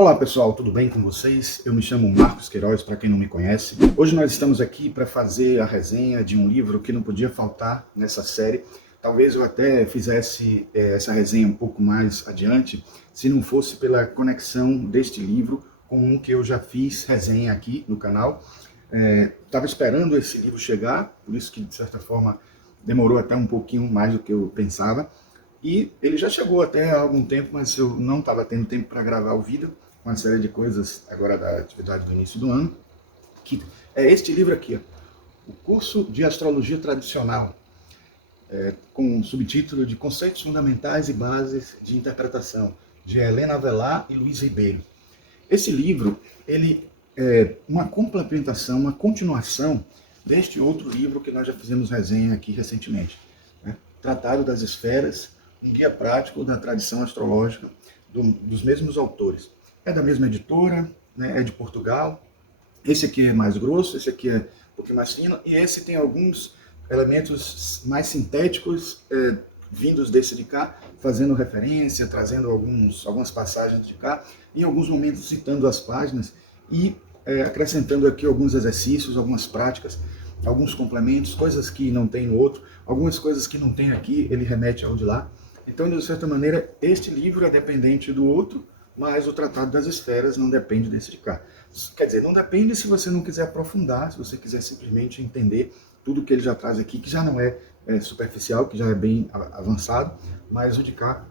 Olá pessoal, tudo bem com vocês? Eu me chamo Marcos Queiroz, para quem não me conhece. Hoje nós estamos aqui para fazer a resenha de um livro que não podia faltar nessa série. Talvez eu até fizesse essa resenha um pouco mais adiante, se não fosse pela conexão deste livro com um que eu já fiz resenha aqui no canal. Estava esperando esse livro chegar, por isso que de certa forma demorou até um pouquinho mais do que eu pensava. E ele já chegou até há algum tempo, mas eu não estava tendo tempo para gravar o vídeo, uma série de coisas agora da atividade do início do ano, que é este livro aqui, ó, O Curso de Astrologia Tradicional, com o subtítulo de Conceitos Fundamentais e Bases de Interpretação, de Helena Avelar e Luiz Ribeiro. Esse livro, ele é uma complementação, uma continuação deste outro livro que nós já fizemos resenha aqui recentemente, né? Tratado das Esferas, um guia prático da tradição astrológica dos mesmos autores. É da mesma editora, né? É de Portugal. Esse aqui é mais grosso, esse aqui é um pouquinho mais fino, e esse tem alguns elementos mais sintéticos vindos desse de cá, fazendo referência, trazendo algumas passagens de cá, em alguns momentos citando as páginas e acrescentando aqui alguns exercícios, algumas práticas, alguns complementos, coisas que não tem no outro, algumas coisas que não tem aqui, ele remete ao de lá. Então, de certa maneira, este livro é dependente do outro, mas o Tratado das Esferas não depende desse de cá. Quer dizer, não depende se você não quiser aprofundar, se você quiser simplesmente entender tudo que ele já traz aqui, que já não é superficial, que já é bem avançado, mas o de cá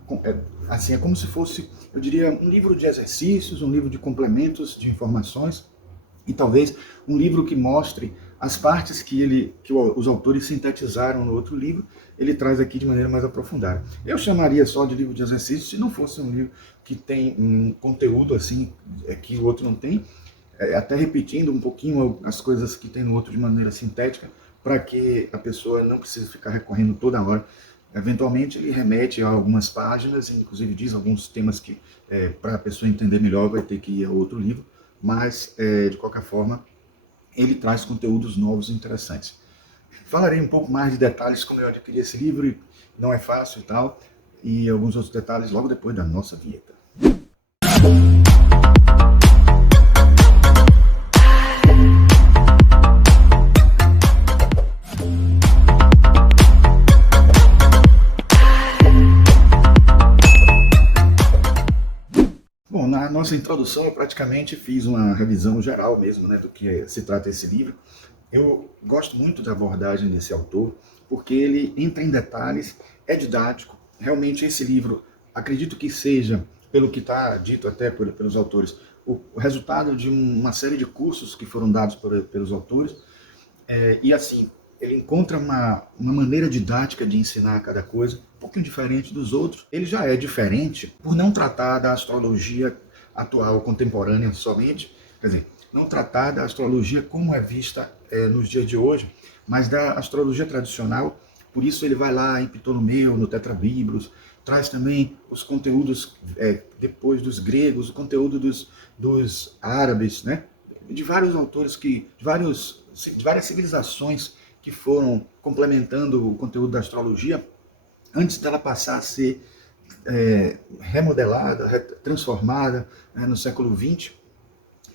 assim, é como se fosse, eu diria, um livro de exercícios, um livro de complementos, de informações, e talvez um livro que mostre as partes que os autores sintetizaram no outro livro, ele traz aqui de maneira mais aprofundada. Eu chamaria só de livro de exercícios se não fosse um livro que tem um conteúdo assim que o outro não tem, até repetindo um pouquinho as coisas que tem no outro de maneira sintética, para que a pessoa não precise ficar recorrendo toda hora. Eventualmente ele remete a algumas páginas, inclusive diz alguns temas que para a pessoa entender melhor vai ter que ir a outro livro, mas de qualquer forma ele traz conteúdos novos e interessantes. Falarei um pouco mais de detalhes como eu adquiri esse livro, e não é fácil e tal, e alguns outros detalhes logo depois da nossa vinheta. Bom, na nossa introdução eu praticamente fiz uma revisão geral mesmo, né, do que se trata esse livro. Eu gosto muito da abordagem desse autor, porque ele entra em detalhes, é didático. Realmente esse livro, acredito que seja, pelo que está dito até pelos autores, o resultado de uma série de cursos que foram dados pelos autores. E assim, ele encontra uma maneira didática de ensinar cada coisa, um pouquinho diferente dos outros. Ele já é diferente por não tratar da astrologia atual, contemporânea somente, quer dizer, não tratar da astrologia como é vista nos dias de hoje, mas da astrologia tradicional. Por isso ele vai lá em Ptolomeu, no Tetrabiblos, traz também os conteúdos depois dos gregos, o conteúdo dos árabes, né? De vários autores, de várias civilizações que foram complementando o conteúdo da astrologia antes dela passar a ser remodelada, transformada no século XX.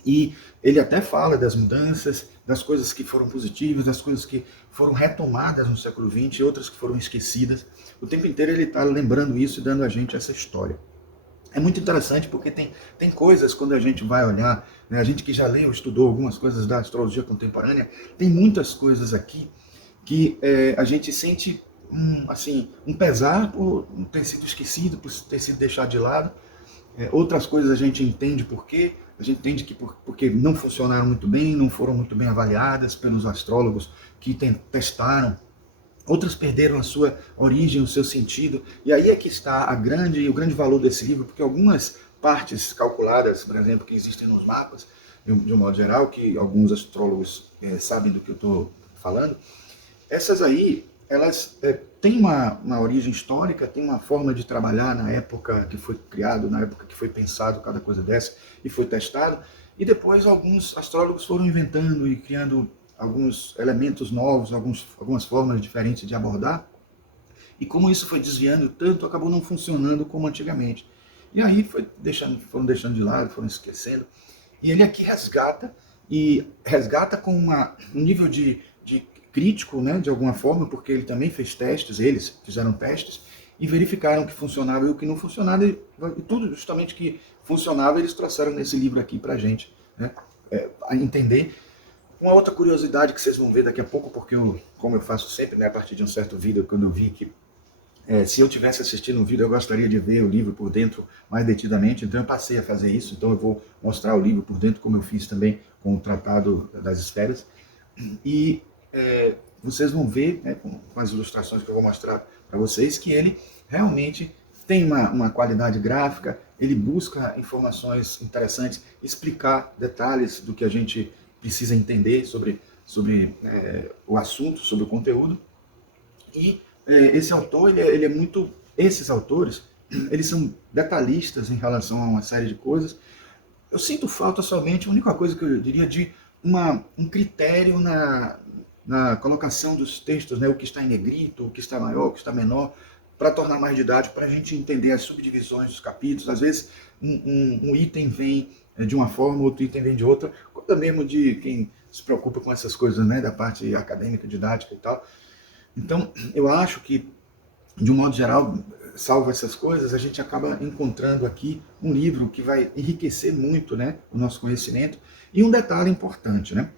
E ele até fala das mudanças, das coisas que foram positivas, das coisas que foram retomadas no século XX e outras que foram esquecidas. O tempo inteiro ele está lembrando isso e dando a gente essa história. É muito interessante porque tem coisas, quando a gente vai olhar, né, a gente que já leu, estudou algumas coisas da astrologia contemporânea, tem muitas coisas aqui que a gente sente um pesar por ter sido esquecido, por ter sido deixado de lado. Outras coisas a gente entende por quê, a gente entende que porque não funcionaram muito bem, não foram muito bem avaliadas pelos astrólogos que testaram. Outras perderam a sua origem, o seu sentido, e aí é que está o grande valor desse livro, porque algumas partes calculadas, por exemplo, que existem nos mapas, de um modo geral, que alguns astrólogos sabem do que eu estou falando, essas aí, elas têm uma origem histórica, têm uma forma de trabalhar na época que foi criado, na época que foi pensado cada coisa dessa e foi testado, e depois alguns astrólogos foram inventando e criando alguns elementos novos, algumas formas diferentes de abordar, e como isso foi desviando tanto, acabou não funcionando como antigamente. E aí foram deixando de lado, foram esquecendo. E ele aqui resgata, e resgata com um nível de crítico, né, de alguma forma, porque ele também fez testes, eles fizeram testes, e verificaram o que funcionava e o que não funcionava, e tudo justamente que funcionava eles trouxeram nesse livro aqui pra gente, né, a entender. Uma outra curiosidade que vocês vão ver daqui a pouco, porque como eu faço sempre, né, a partir de um certo vídeo, quando eu vi que se eu tivesse assistindo um vídeo, eu gostaria de ver o livro por dentro mais detidamente, então eu passei a fazer isso, então eu vou mostrar o livro por dentro, como eu fiz também com o Tratado das Esferas, e vocês vão ver, né, com as ilustrações que eu vou mostrar para vocês, que ele realmente tem uma qualidade gráfica, ele busca informações interessantes, explicar detalhes do que a gente precisa entender sobre o assunto, sobre o conteúdo. E esse autor, ele é muito... Esses autores, eles são detalhistas em relação a uma série de coisas. Eu sinto falta somente, a única coisa que eu diria, de um critério na colocação dos textos, né? O que está em negrito, o que está maior, o que está menor, para tornar mais didático, para a gente entender as subdivisões dos capítulos. Às vezes um item vem de uma forma, outro item vem de outra, coisa mesmo de quem se preocupa com essas coisas, né? Da parte acadêmica, didática e tal. Então, eu acho que, de um modo geral, salvo essas coisas, a gente acaba encontrando aqui um livro que vai enriquecer muito, né, o nosso conhecimento. E um detalhe importante, né?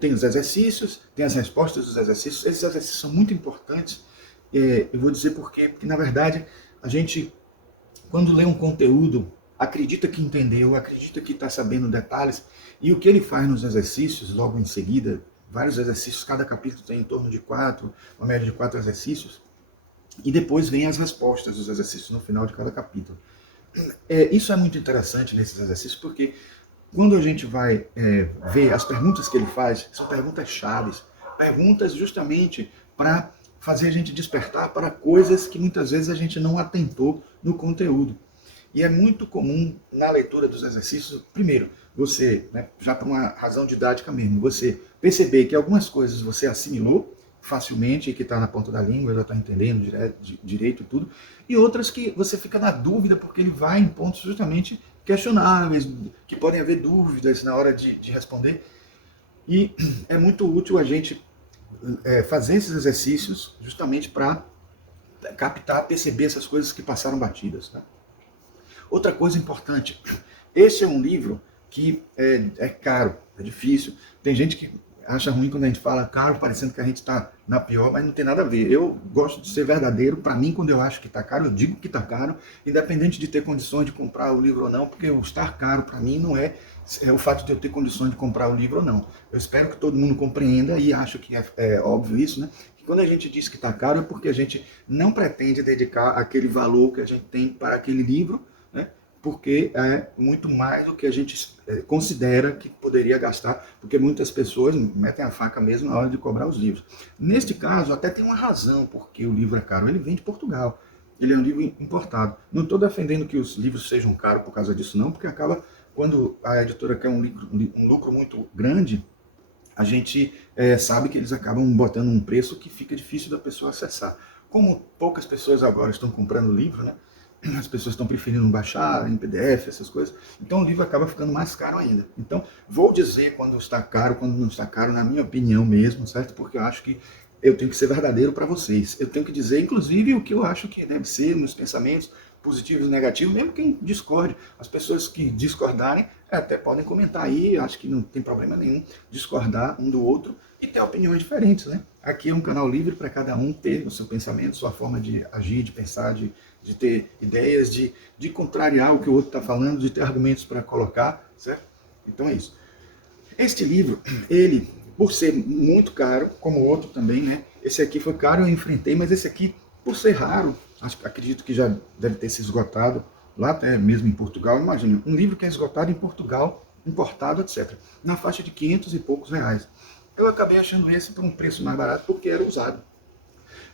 Tem os exercícios, tem as respostas dos exercícios. Esses exercícios são muito importantes. Eu vou dizer por quê. Porque, na verdade, a gente, quando lê um conteúdo, acredita que entendeu, acredita que está sabendo detalhes, e o que ele faz nos exercícios, logo em seguida, vários exercícios, cada capítulo tem em torno de 4, uma média de 4 exercícios, e depois vem as respostas dos exercícios no final de cada capítulo. Isso é muito interessante nesses exercícios, porque quando a gente vai ver as perguntas que ele faz, são perguntas chaves, perguntas justamente para fazer a gente despertar para coisas que muitas vezes a gente não atentou no conteúdo. E é muito comum na leitura dos exercícios, primeiro, você, né, já por uma razão didática mesmo, você perceber que algumas coisas você assimilou facilmente, que está na ponta da língua, já está entendendo direito e tudo, e outras que você fica na dúvida, porque ele vai em pontos justamente questionáveis, que podem haver dúvidas na hora de responder. E é muito útil a gente fazer esses exercícios justamente para captar, perceber essas coisas que passaram batidas, tá? Outra coisa importante, esse é um livro que é caro, é difícil. Tem gente que acha ruim quando a gente fala caro, parecendo que a gente está na pior, mas não tem nada a ver. Eu gosto de ser verdadeiro. Para mim, quando eu acho que está caro, eu digo que está caro, independente de ter condições de comprar o livro ou não, porque o estar caro para mim não é o fato de eu ter condições de comprar o livro ou não. Eu espero que todo mundo compreenda, e acho que é óbvio isso, né? Que quando a gente diz que está caro é porque a gente não pretende dedicar aquele valor que a gente tem para aquele livro, né? Porque é muito mais do que a gente considera que poderia gastar, porque muitas pessoas metem a faca mesmo na hora de cobrar os livros. Neste caso, até tem uma razão porque o livro é caro. Ele vem de Portugal, ele é um livro importado. Não estou defendendo que os livros sejam caros por causa disso não, porque acaba, quando a editora quer um lucro muito grande, a gente sabe que eles acabam botando um preço que fica difícil da pessoa acessar. Como poucas pessoas agora estão comprando livro, né? As pessoas estão preferindo baixar em PDF, essas coisas, então o livro acaba ficando mais caro ainda. Então, vou dizer quando está caro, quando não está caro, na minha opinião mesmo, certo? Porque eu acho que eu tenho que ser verdadeiro para vocês. Eu tenho que dizer, inclusive, o que eu acho que deve ser nos pensamentos positivos e negativos, mesmo quem discorde. As pessoas que discordarem até podem comentar aí, acho que não tem problema nenhum discordar um do outro e ter opiniões diferentes, né? Aqui é um canal livre para cada um ter o seu pensamento, sua forma de agir, de pensar, de ter ideias, de contrariar o que o outro está falando, de ter argumentos para colocar, certo? Então é isso. Este livro, ele, por ser muito caro, como o outro também, né? Esse aqui foi caro, eu enfrentei, mas esse aqui, por ser raro, acredito que já deve ter se esgotado lá até mesmo em Portugal. Imagina, um livro que é esgotado em Portugal, importado, etc. Na faixa de 500 e poucos reais. Eu acabei achando esse por um preço mais barato porque era usado.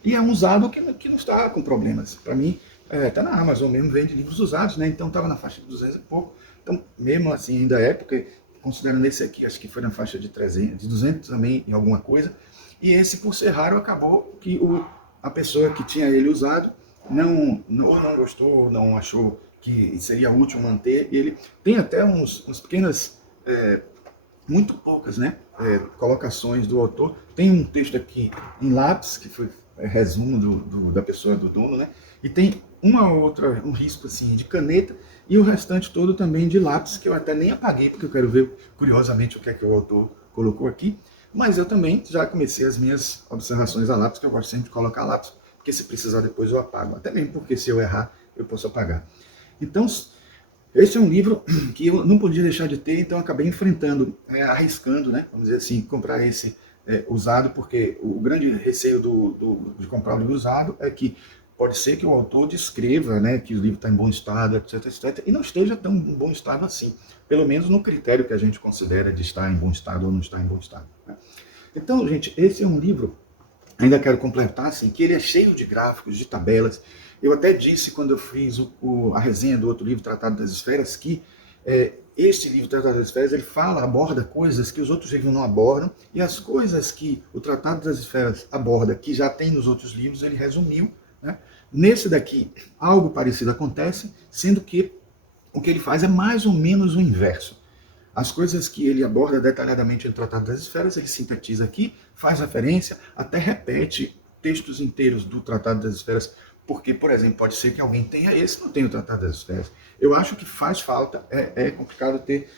E é um usado que não está com problemas. Para mim, está na Amazon mesmo, vende livros usados, né? Então estava na faixa de 200 e pouco. Então, mesmo assim, ainda é, porque considerando esse aqui, acho que foi na faixa de 300, de 200 também em alguma coisa. E esse, por ser raro, acabou que a pessoa que tinha ele usado não gostou, não achou que seria útil manter, e ele tem até uns pequenas, muito poucas, né, colocações do autor. Tem um texto aqui em lápis, que foi resumo da pessoa, do dono, né, e tem uma outra, um risco assim de caneta, e o restante todo também de lápis, que eu até nem apaguei, porque eu quero ver, curiosamente, o que é que o autor colocou aqui. Mas eu também já comecei as minhas observações a lápis, que eu gosto sempre de colocar lápis, porque se precisar depois eu apago. Até mesmo porque se eu errar, eu posso apagar. Então, esse é um livro que eu não podia deixar de ter, então eu acabei enfrentando, arriscando, né, vamos dizer assim, comprar esse usado, porque o grande receio de comprar o livro usado é que pode ser que o autor descreva, né, que o livro está em bom estado, etc, etc, e não esteja tão em bom estado assim, pelo menos no critério que a gente considera de estar em bom estado ou não estar em bom estado, né? Então, gente, esse é um livro, ainda quero completar, assim, que ele é cheio de gráficos, de tabelas. Eu até disse quando eu fiz a resenha do outro livro, Tratado das Esferas, que este livro, Tratado das Esferas, ele aborda coisas que os outros livros não abordam, e as coisas que o Tratado das Esferas aborda, que já tem nos outros livros, ele resumiu, né? Nesse daqui, algo parecido acontece, sendo que o que ele faz é mais ou menos o inverso. As coisas que ele aborda detalhadamente no Tratado das Esferas, ele sintetiza aqui, faz referência, até repete textos inteiros do Tratado das Esferas, porque, por exemplo, pode ser que alguém tenha esse e não tenha o Tratado das Esferas. Eu acho que faz falta, é complicado ter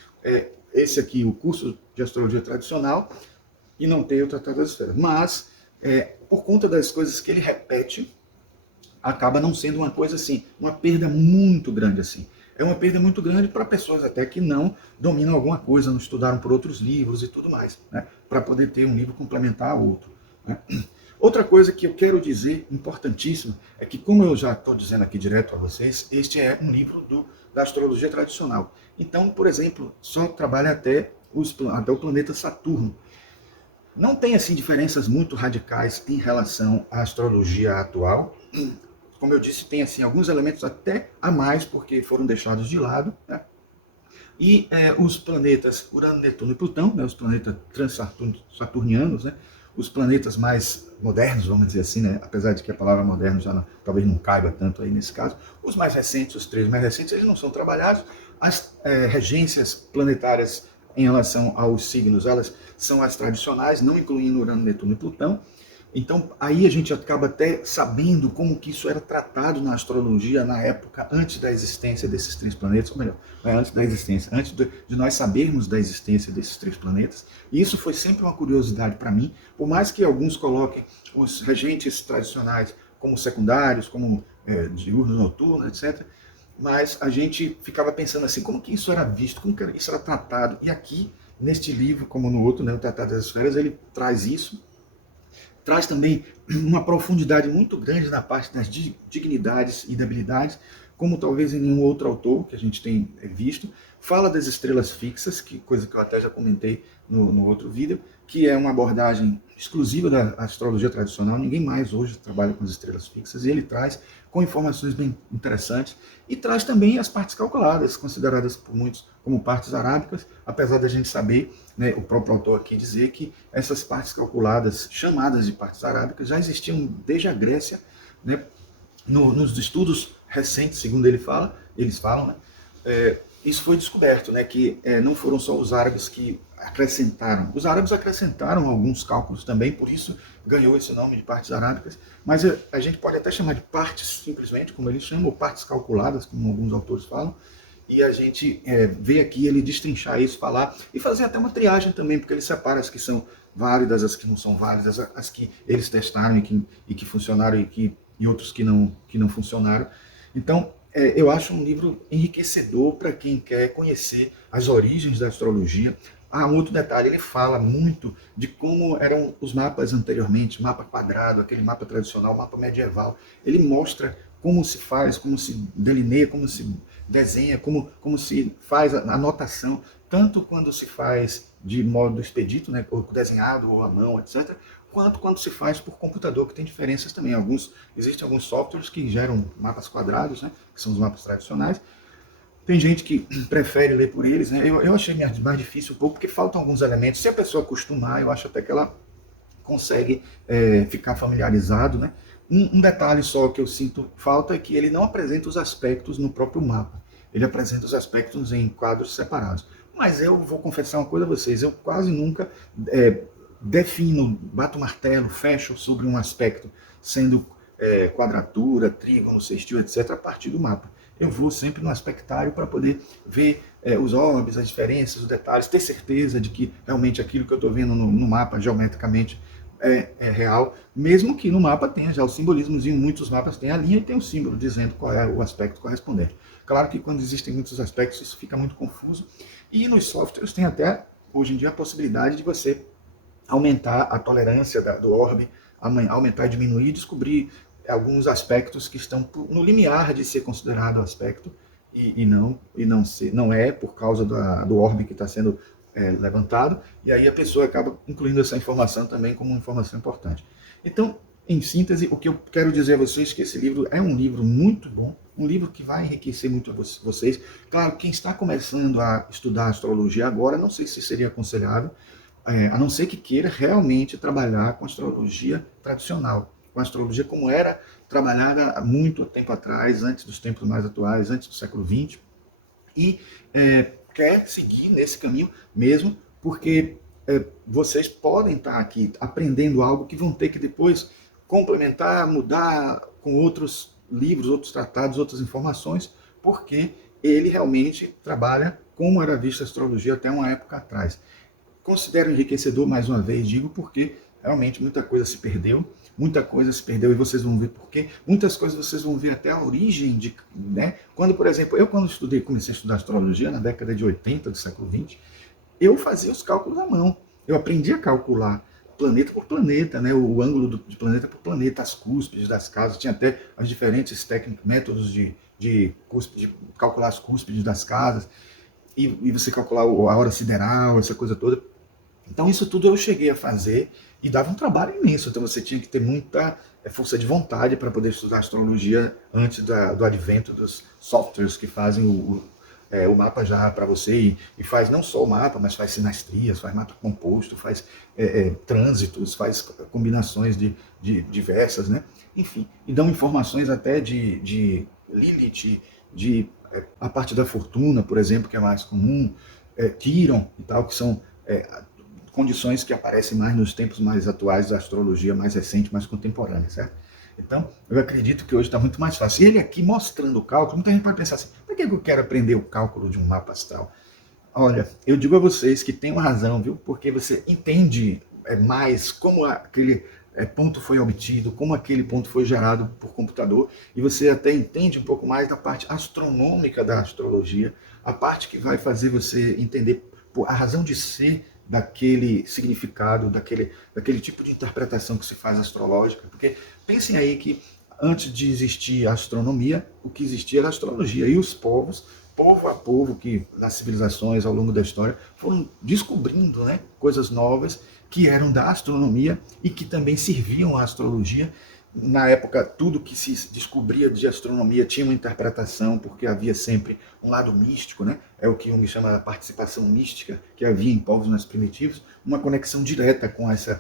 esse aqui, o curso de astrologia tradicional, e não ter o Tratado das Esferas. Mas, por conta das coisas que ele repete, acaba não sendo uma coisa assim, uma perda muito grande assim. É uma perda muito grande para pessoas até que não dominam alguma coisa, não estudaram por outros livros e tudo mais, né? Para poder ter um livro complementar ao outro, né? Outra coisa que eu quero dizer, importantíssima, é que, como eu já estou dizendo aqui direto a vocês, este é um livro da astrologia tradicional. Então, por exemplo, só trabalha até o planeta Saturno. Não tem assim diferenças muito radicais em relação à astrologia atual. Como eu disse, tem assim alguns elementos até a mais, porque foram deixados de lado, né? E os planetas Urano, Netuno e Plutão, né, os planetas transsaturnianos, né, os planetas mais modernos, vamos dizer assim, né, apesar de que a palavra moderno já não, talvez não caiba tanto aí nesse caso, os mais recentes, os três mais recentes, eles não são trabalhados. As regências planetárias em relação aos signos, elas são as tradicionais, não incluindo Urano, Netuno e Plutão. Então, aí a gente acaba até sabendo como que isso era tratado na astrologia na época antes da existência desses três planetas, ou melhor, antes da existência, antes de nós sabermos da existência desses três planetas. E isso foi sempre uma curiosidade para mim, por mais que alguns coloquem os regentes tradicionais como secundários, como diurno, noturno, etc., mas a gente ficava pensando assim, como que isso era visto, como que isso era tratado. E aqui, neste livro, como no outro, né, o Tratado das Esferas, ele traz isso. Traz também uma profundidade muito grande na parte das dignidades e debilidades, como talvez em nenhum outro autor que a gente tem visto. Fala das estrelas fixas, que coisa que eu até já comentei no outro vídeo, que é uma abordagem exclusiva da astrologia tradicional. Ninguém mais hoje trabalha com as estrelas fixas, e ele traz com informações bem interessantes, e traz também as partes calculadas, consideradas por muitos como partes arábicas, apesar da gente saber, né, o próprio autor aqui dizer que essas partes calculadas, chamadas de partes arábicas, já existiam desde a Grécia, né, nos estudos recentes, segundo eles falam, né, isso foi descoberto, né, que não foram só os árabes que acrescentaram. Os árabes acrescentaram alguns cálculos também, por isso ganhou esse nome de partes arábicas, mas a gente pode até chamar de partes, simplesmente, como eles chamam, ou partes calculadas, como alguns autores falam, e a gente vê aqui ele destrinchar isso, falar, e fazer até uma triagem também, porque ele separa as que são válidas, as que não são válidas, as que eles testaram e que funcionaram, e outros que não funcionaram. Então, eu acho um livro enriquecedor para quem quer conhecer as origens da astrologia. Um outro detalhe, ele fala muito de como eram os mapas anteriormente, mapa quadrado, aquele mapa tradicional, mapa medieval. Ele mostra como se faz, como se delineia, como se desenha, como se faz a anotação, tanto quando se faz de modo expedito, né, ou desenhado, ou à mão, etc., quanto quando se faz por computador, que tem diferenças também. Existem alguns softwares que geram mapas quadrados, né, que são os mapas tradicionais. Tem gente que prefere ler por eles, né? Eu achei mais difícil um pouco, porque faltam alguns elementos. Se a pessoa acostumar, eu acho até que ela consegue ficar familiarizado, né? Um detalhe só que eu sinto falta é que ele não apresenta os aspectos no próprio mapa. Ele apresenta os aspectos em quadros separados. Mas eu vou confessar uma coisa a vocês, eu quase nunca defino, bato o martelo, fecho sobre um aspecto, sendo quadratura, trígono, sextil, etc., a partir do mapa. Eu vou sempre no aspectário para poder ver os orbes, as diferenças, os detalhes, ter certeza de que realmente aquilo que eu estou vendo no mapa, geometricamente, é real, mesmo que no mapa tenha já os simbolismos, e em muitos mapas tem a linha e tem o símbolo dizendo qual é o aspecto correspondente. Claro que quando existem muitos aspectos isso fica muito confuso, e nos softwares tem até, hoje em dia, a possibilidade de você aumentar a tolerância do orbe, aumentar e diminuir, descobrir alguns aspectos que estão no limiar de ser considerado aspecto, não é por causa do orbe que está sendo levantado, e aí a pessoa acaba incluindo essa informação também como uma informação importante. Então, em síntese, o que eu quero dizer a vocês é que esse livro é um livro muito bom, um livro que vai enriquecer muito a vocês. Claro, quem está começando a estudar astrologia agora, não sei se seria aconselhável, a não ser que queira realmente trabalhar com astrologia tradicional, com a astrologia como era trabalhada há muito tempo atrás, antes dos tempos mais atuais, antes do século XX, e quer seguir nesse caminho mesmo, porque vocês podem estar aqui aprendendo algo que vão ter que depois complementar, mudar com outros livros, outros tratados, outras informações, porque ele realmente trabalha como era vista a astrologia até uma época atrás. Considero enriquecedor, mais uma vez, digo, porque realmente muita coisa se perdeu e vocês vão ver por quê. Muitas coisas vocês vão ver até a origem de, né? Quando, por exemplo, comecei a estudar astrologia na década de 80 do século XX, eu fazia os cálculos à mão. Eu aprendi a calcular planeta por planeta, né? O ângulo de planeta por planeta, as cúspides das casas, tinha até as diferentes técnicas, métodos de calcular as cúspides das casas, e você calcular a hora sideral, essa coisa toda. Então isso tudo eu cheguei a fazer e dava um trabalho imenso, então você tinha que ter muita força de vontade para poder estudar astrologia antes do advento dos softwares que fazem o mapa já para você, e faz não só o mapa, mas faz sinastrias, faz mapa composto, faz trânsitos, faz combinações de diversas, né? Enfim, e dão informações até de Lilith, a parte da fortuna, por exemplo, que é mais comum, Quiron e tal, que são condições que aparecem mais nos tempos mais atuais da astrologia mais recente, mais contemporânea, certo? Então, eu acredito que hoje está muito mais fácil. E ele aqui mostrando o cálculo, muita gente pode pensar assim, por que eu quero aprender o cálculo de um mapa astral? Olha, eu digo a vocês que tem uma razão, viu? Porque você entende mais como aquele ponto foi obtido, como aquele ponto foi gerado por computador, e você até entende um pouco mais da parte astronômica da astrologia, a parte que vai fazer você entender a razão de ser daquele significado, daquele tipo de interpretação que se faz astrológica. Porque pensem aí que antes de existir a astronomia, o que existia era a astrologia, e os povos, povo a povo, que nas civilizações ao longo da história foram descobrindo, né, coisas novas que eram da astronomia e que também serviam à astrologia. Na época, tudo que se descobria de astronomia tinha uma interpretação, porque havia sempre um lado místico, né? É o que Jung chama de participação mística, que havia em povos mais primitivos, uma conexão direta com essa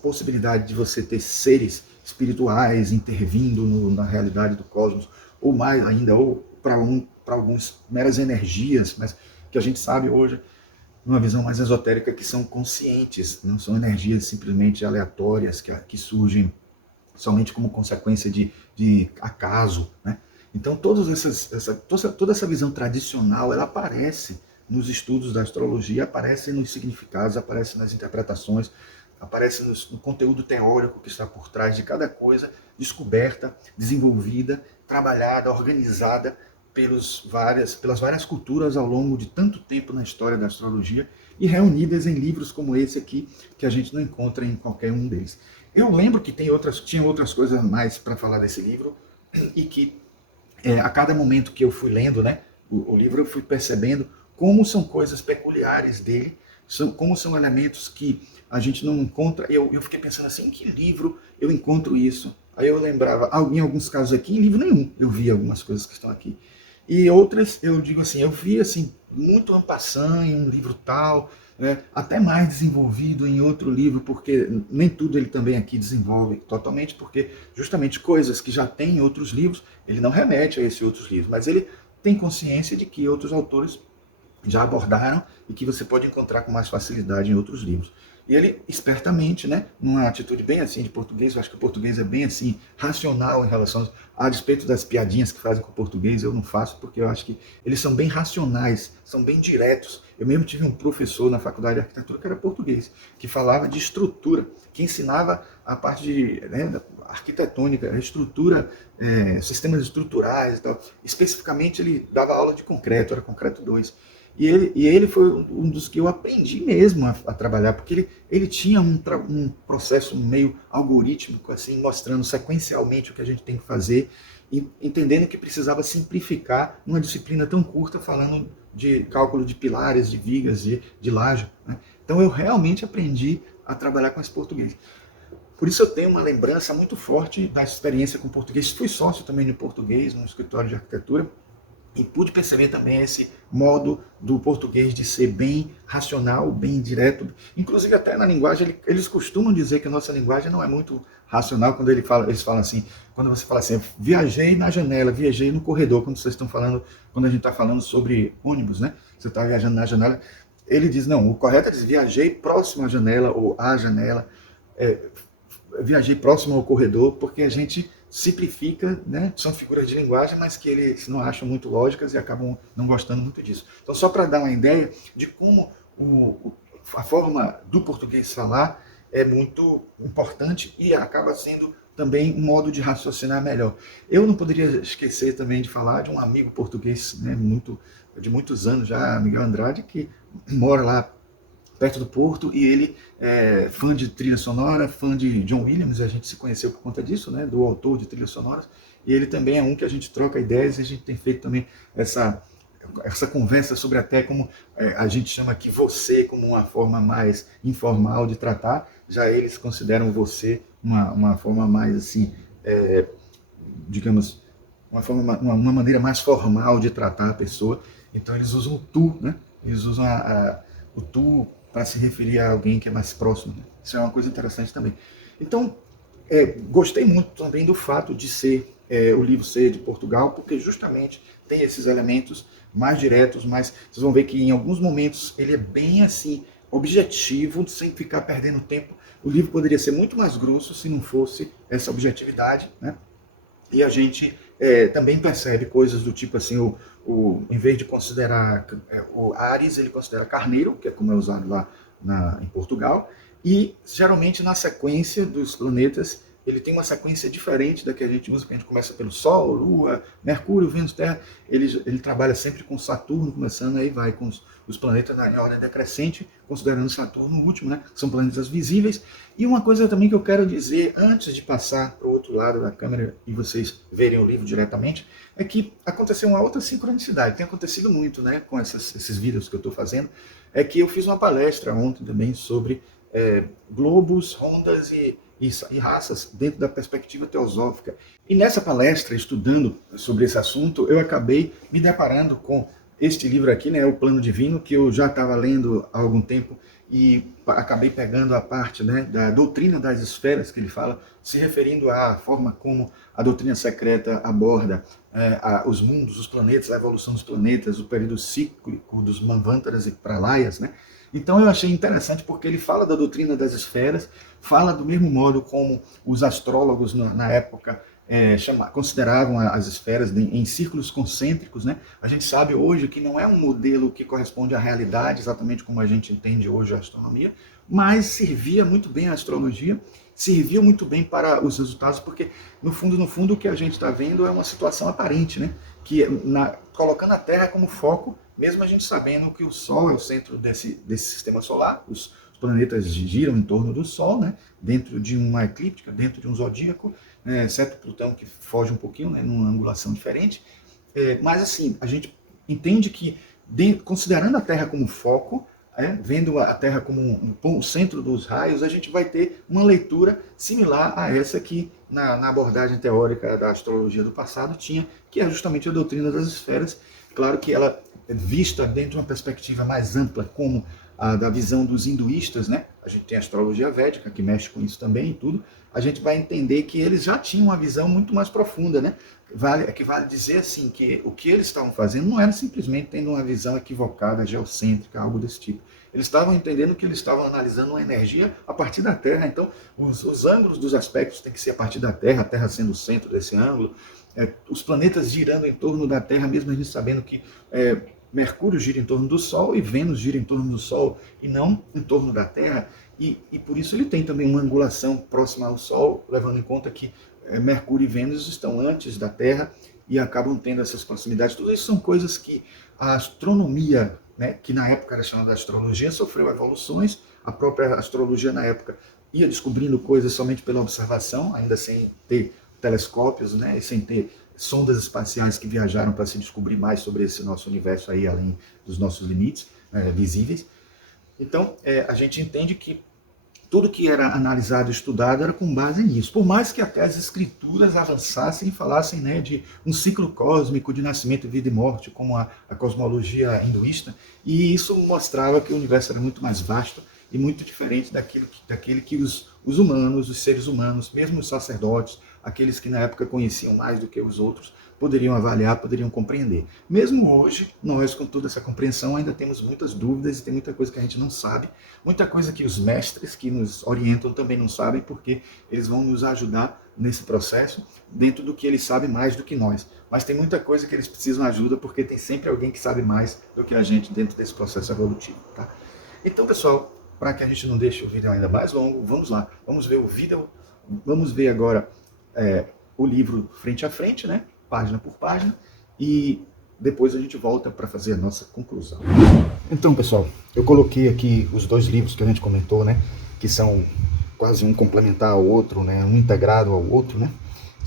possibilidade de você ter seres espirituais intervindo na realidade do cosmos, ou mais ainda, ou para alguns meras energias, mas que a gente sabe hoje, numa visão mais esotérica, que são conscientes, não são energias simplesmente aleatórias que surgem somente como consequência de acaso, né? Então toda essa visão tradicional, ela aparece nos estudos da astrologia, aparece nos significados, aparece nas interpretações, aparece no conteúdo teórico que está por trás de cada coisa, descoberta, desenvolvida, trabalhada, organizada pelas várias culturas ao longo de tanto tempo na história da astrologia, e reunidas em livros como esse aqui, que a gente não encontra em qualquer um deles. Eu lembro que tinha outras coisas mais para falar desse livro, e que a cada momento que eu fui lendo, né, o livro, eu fui percebendo como são coisas peculiares dele, como são elementos que a gente não encontra. Eu fiquei pensando assim, em que livro eu encontro isso? Aí eu lembrava, em alguns casos aqui, em livro nenhum, eu vi algumas coisas que estão aqui. E outras, eu digo assim, eu vi assim, muito en passant em um livro tal, né, até mais desenvolvido em outro livro, porque nem tudo ele também aqui desenvolve totalmente, porque justamente coisas que já tem em outros livros, ele não remete a esses outros livros, mas ele tem consciência de que outros autores já abordaram e que você pode encontrar com mais facilidade em outros livros. E ele, espertamente, né, numa atitude bem assim de português, eu acho que o português é bem assim, racional em relação a despeito das piadinhas que fazem com o português, eu não faço, porque eu acho que eles são bem racionais, são bem diretos. Eu mesmo tive um professor na faculdade de arquitetura que era português, que falava de estrutura, que ensinava a parte de, né, arquitetônica, a estrutura, sistemas estruturais e tal. Especificamente, ele dava aula de concreto, era concreto 2. E ele foi um dos que eu aprendi mesmo a trabalhar, porque ele tinha um processo meio algorítmico, assim, mostrando sequencialmente o que a gente tem que fazer, e entendendo que precisava simplificar numa disciplina tão curta, falando de cálculo de pilares, de vigas, de laje. Né? Então eu realmente aprendi a trabalhar com esse português. Por isso eu tenho uma lembrança muito forte da experiência com português. Fui sócio também de português, no escritório de arquitetura, e pude perceber também esse modo do português de ser bem racional, bem direto. Inclusive até na linguagem, eles costumam dizer que a nossa linguagem não é muito racional quando eles falam assim, quando você fala assim, viajei na janela, viajei no corredor, quando vocês estão falando, quando a gente está falando sobre ônibus, né? Você está viajando na janela, ele diz, não, o correto é dizer, viajei próximo à janela ou à janela, é, viajei próximo ao corredor, porque a gente simplifica, né? São figuras de linguagem, mas que eles não acham muito lógicas e acabam não gostando muito disso. Então, só para dar uma ideia de como a forma do português falar é muito importante e acaba sendo também um modo de raciocinar melhor. Eu não poderia esquecer também de falar de um amigo português, né, de muitos anos já, Miguel Andrade, que mora lá perto do Porto, e ele é fã de trilha sonora, fã de John Williams, a gente se conheceu por conta disso, né, do autor de trilhas sonoras, e ele também é um que a gente troca ideias, e a gente tem feito também essa conversa sobre até como a gente chama aqui você como uma forma mais informal de tratar, já eles consideram você uma forma mais assim, digamos, uma maneira mais formal de tratar a pessoa, então eles usam o tu, né, eles usam o tu para se referir a alguém que é mais próximo. Né? Isso é uma coisa interessante também. Então, gostei muito também do fato de ser o livro ser de Portugal, porque justamente tem esses elementos mais diretos, mas vocês vão ver que em alguns momentos ele é bem assim, objetivo, sem ficar perdendo tempo. O livro poderia ser muito mais grosso se não fosse essa objetividade, né? E a gente também percebe coisas do tipo assim, em vez de considerar o Ares, ele considera carneiro, que é como é usado lá em Portugal, e geralmente na sequência dos planetas, ele tem uma sequência diferente da que a gente usa, que a gente começa pelo Sol, Lua, Mercúrio, Vênus, Terra, ele trabalha sempre com Saturno, começando, aí vai com os planetas na ordem decrescente, considerando Saturno o último, né? São planetas visíveis. E uma coisa também que eu quero dizer, antes de passar para o outro lado da câmera e vocês verem o livro diretamente, é que aconteceu uma outra sincronicidade, tem acontecido muito, né, com esses vídeos que eu estou fazendo, é que eu fiz uma palestra ontem também sobre globos, rondas e raças dentro da perspectiva teosófica. E nessa palestra, estudando sobre esse assunto, eu acabei me deparando com este livro aqui, né, O Plano Divino, que eu já estava lendo há algum tempo, e acabei pegando a parte, né, da doutrina das esferas, que ele fala, se referindo à forma como a doutrina secreta aborda os mundos, os planetas, a evolução dos planetas, o período cíclico dos Manvantaras e Pralayas, né? Então eu achei interessante porque ele fala da doutrina das esferas, fala do mesmo modo como os astrólogos na época consideravam as esferas em círculos concêntricos, né? A gente sabe hoje que não é um modelo que corresponde à realidade, exatamente como a gente entende hoje a astronomia, mas servia muito bem a astrologia, serviu muito bem para os resultados, porque no fundo, o que a gente está vendo é uma situação aparente, né? Que colocando a Terra como foco, mesmo a gente sabendo que o Sol é o centro desse sistema solar, os planetas giram em torno do Sol, né? Dentro de uma eclíptica, dentro de um zodíaco, exceto Plutão, que foge um pouquinho, né, numa angulação diferente. Mas assim, a gente entende que, considerando a Terra como foco, vendo a Terra como um centro dos raios, a gente vai ter uma leitura similar a essa que na abordagem teórica da astrologia do passado tinha, que é justamente a doutrina das esferas. Claro que ela é vista dentro de uma perspectiva mais ampla, como a da visão dos hinduístas, né? A gente tem a astrologia védica, que mexe com isso também e tudo. A gente vai entender que eles já tinham uma visão muito mais profunda, né? Vale dizer assim, que o que eles estavam fazendo não era simplesmente tendo uma visão equivocada, geocêntrica, algo desse tipo. Eles estavam entendendo que eles estavam analisando uma energia a partir da Terra. Então, os ângulos dos aspectos têm que ser a partir da Terra, a Terra sendo o centro desse ângulo, os planetas girando em torno da Terra, mesmo a gente sabendo que Mercúrio gira em torno do Sol e Vênus gira em torno do Sol e não em torno da Terra, e por isso ele tem também uma angulação próxima ao Sol, levando em conta que Mercúrio e Vênus estão antes da Terra e acabam tendo essas proximidades. Tudo isso são coisas que a astronomia, né, que na época era chamada de astrologia, sofreu evoluções. A própria astrologia na época ia descobrindo coisas somente pela observação, ainda sem ter telescópios, né, e sem ter sondas espaciais que viajaram para se descobrir mais sobre esse nosso universo aí, além dos nossos limites visíveis. Então, a gente entende que tudo que era analisado e estudado era com base nisso. Por mais que até as escrituras avançassem e falassem, né, de um ciclo cósmico de nascimento, vida e morte, como a cosmologia hinduísta, e isso mostrava que o universo era muito mais vasto e muito diferente daquele que os humanos, os seres humanos, mesmo os sacerdotes, aqueles que na época conheciam mais do que os outros, poderiam avaliar, poderiam compreender. Mesmo hoje, nós, com toda essa compreensão, ainda temos muitas dúvidas e tem muita coisa que a gente não sabe, muita coisa que os mestres que nos orientam também não sabem, porque eles vão nos ajudar nesse processo, dentro do que eles sabem mais do que nós. Mas tem muita coisa que eles precisam de ajuda, porque tem sempre alguém que sabe mais do que a gente dentro desse processo evolutivo. Tá? Então, pessoal, para que a gente não deixe o vídeo ainda mais longo, vamos lá. Vamos ver o vídeo, vamos ver agora o livro frente a frente, né? Página por página, e depois a gente volta para fazer a nossa conclusão. Então, pessoal, eu coloquei aqui os dois livros que a gente comentou, né? Que são quase um complementar ao outro, né? Um integrado ao outro, né?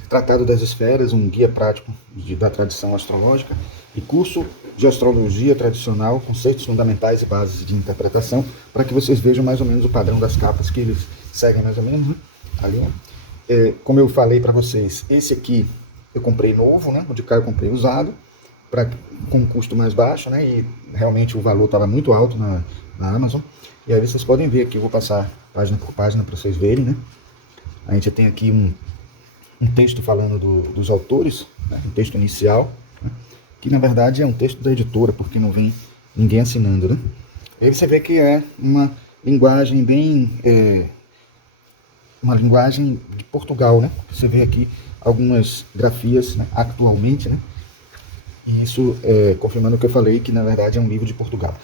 Tratado das Esferas, um guia prático da tradição astrológica, e curso de astrologia tradicional, conceitos fundamentais e bases de interpretação, para que vocês vejam mais ou menos o padrão das capas que eles seguem mais ou menos, né? Ali, ó. Como eu falei para vocês, esse aqui eu comprei novo, né? O de cá eu comprei usado, com um custo mais baixo, né? E realmente o valor estava muito alto na Amazon. E aí vocês podem ver aqui, eu vou passar página por página para vocês verem, né? A gente tem aqui um texto falando dos autores, né? Um texto inicial, né? Que na verdade é um texto da editora, porque não vem ninguém assinando, né? E aí você vê que é uma linguagem bem... uma linguagem de Portugal, né? Você vê aqui algumas grafias, né, atualmente, né? E isso confirmando o que eu falei, que na verdade é um livro de Portugal.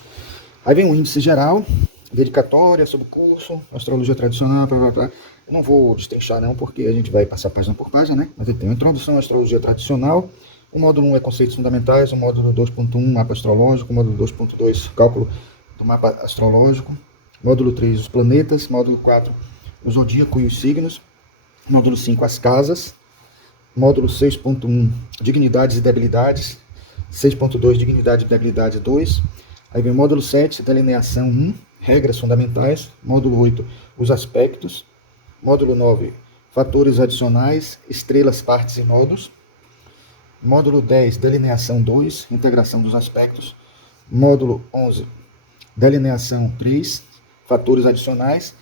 Aí vem um índice geral, dedicatória sobre o curso, astrologia tradicional, blá, blá, blá. Eu não vou destrinchar não, porque a gente vai passar página por página, né? Mas ele tem uma introdução à astrologia tradicional, o módulo 1 é conceitos fundamentais, o módulo 2.1 mapa astrológico, o módulo 2.2 cálculo do mapa astrológico, módulo 3 os planetas, módulo 4 o zodíaco e os signos, módulo 5 as casas, módulo 6.1 dignidades e debilidades, 6.2 dignidade e debilidade 2, aí vem o módulo 7 delineação 1, regras fundamentais, módulo 8 os aspectos, módulo 9 fatores adicionais, estrelas, partes e nodos, módulo 10 delineação 2, integração dos aspectos, módulo 11 delineação 3, fatores adicionais,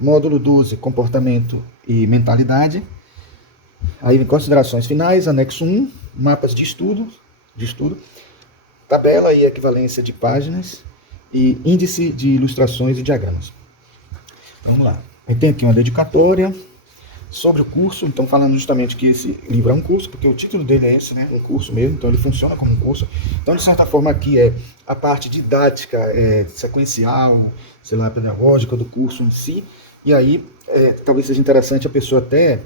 módulo 12, comportamento e mentalidade. Aí vem considerações finais, anexo 1, mapas de estudo, tabela e equivalência de páginas e índice de ilustrações e diagramas. Vamos lá. Aí tem aqui uma dedicatória sobre o curso, então falando justamente que esse livro é um curso, porque o título dele é esse, né? Um curso mesmo, então ele funciona como um curso. Então, de certa forma, aqui é a parte didática, sequencial, sei lá, pedagógica do curso em si. E aí, talvez seja interessante a pessoa até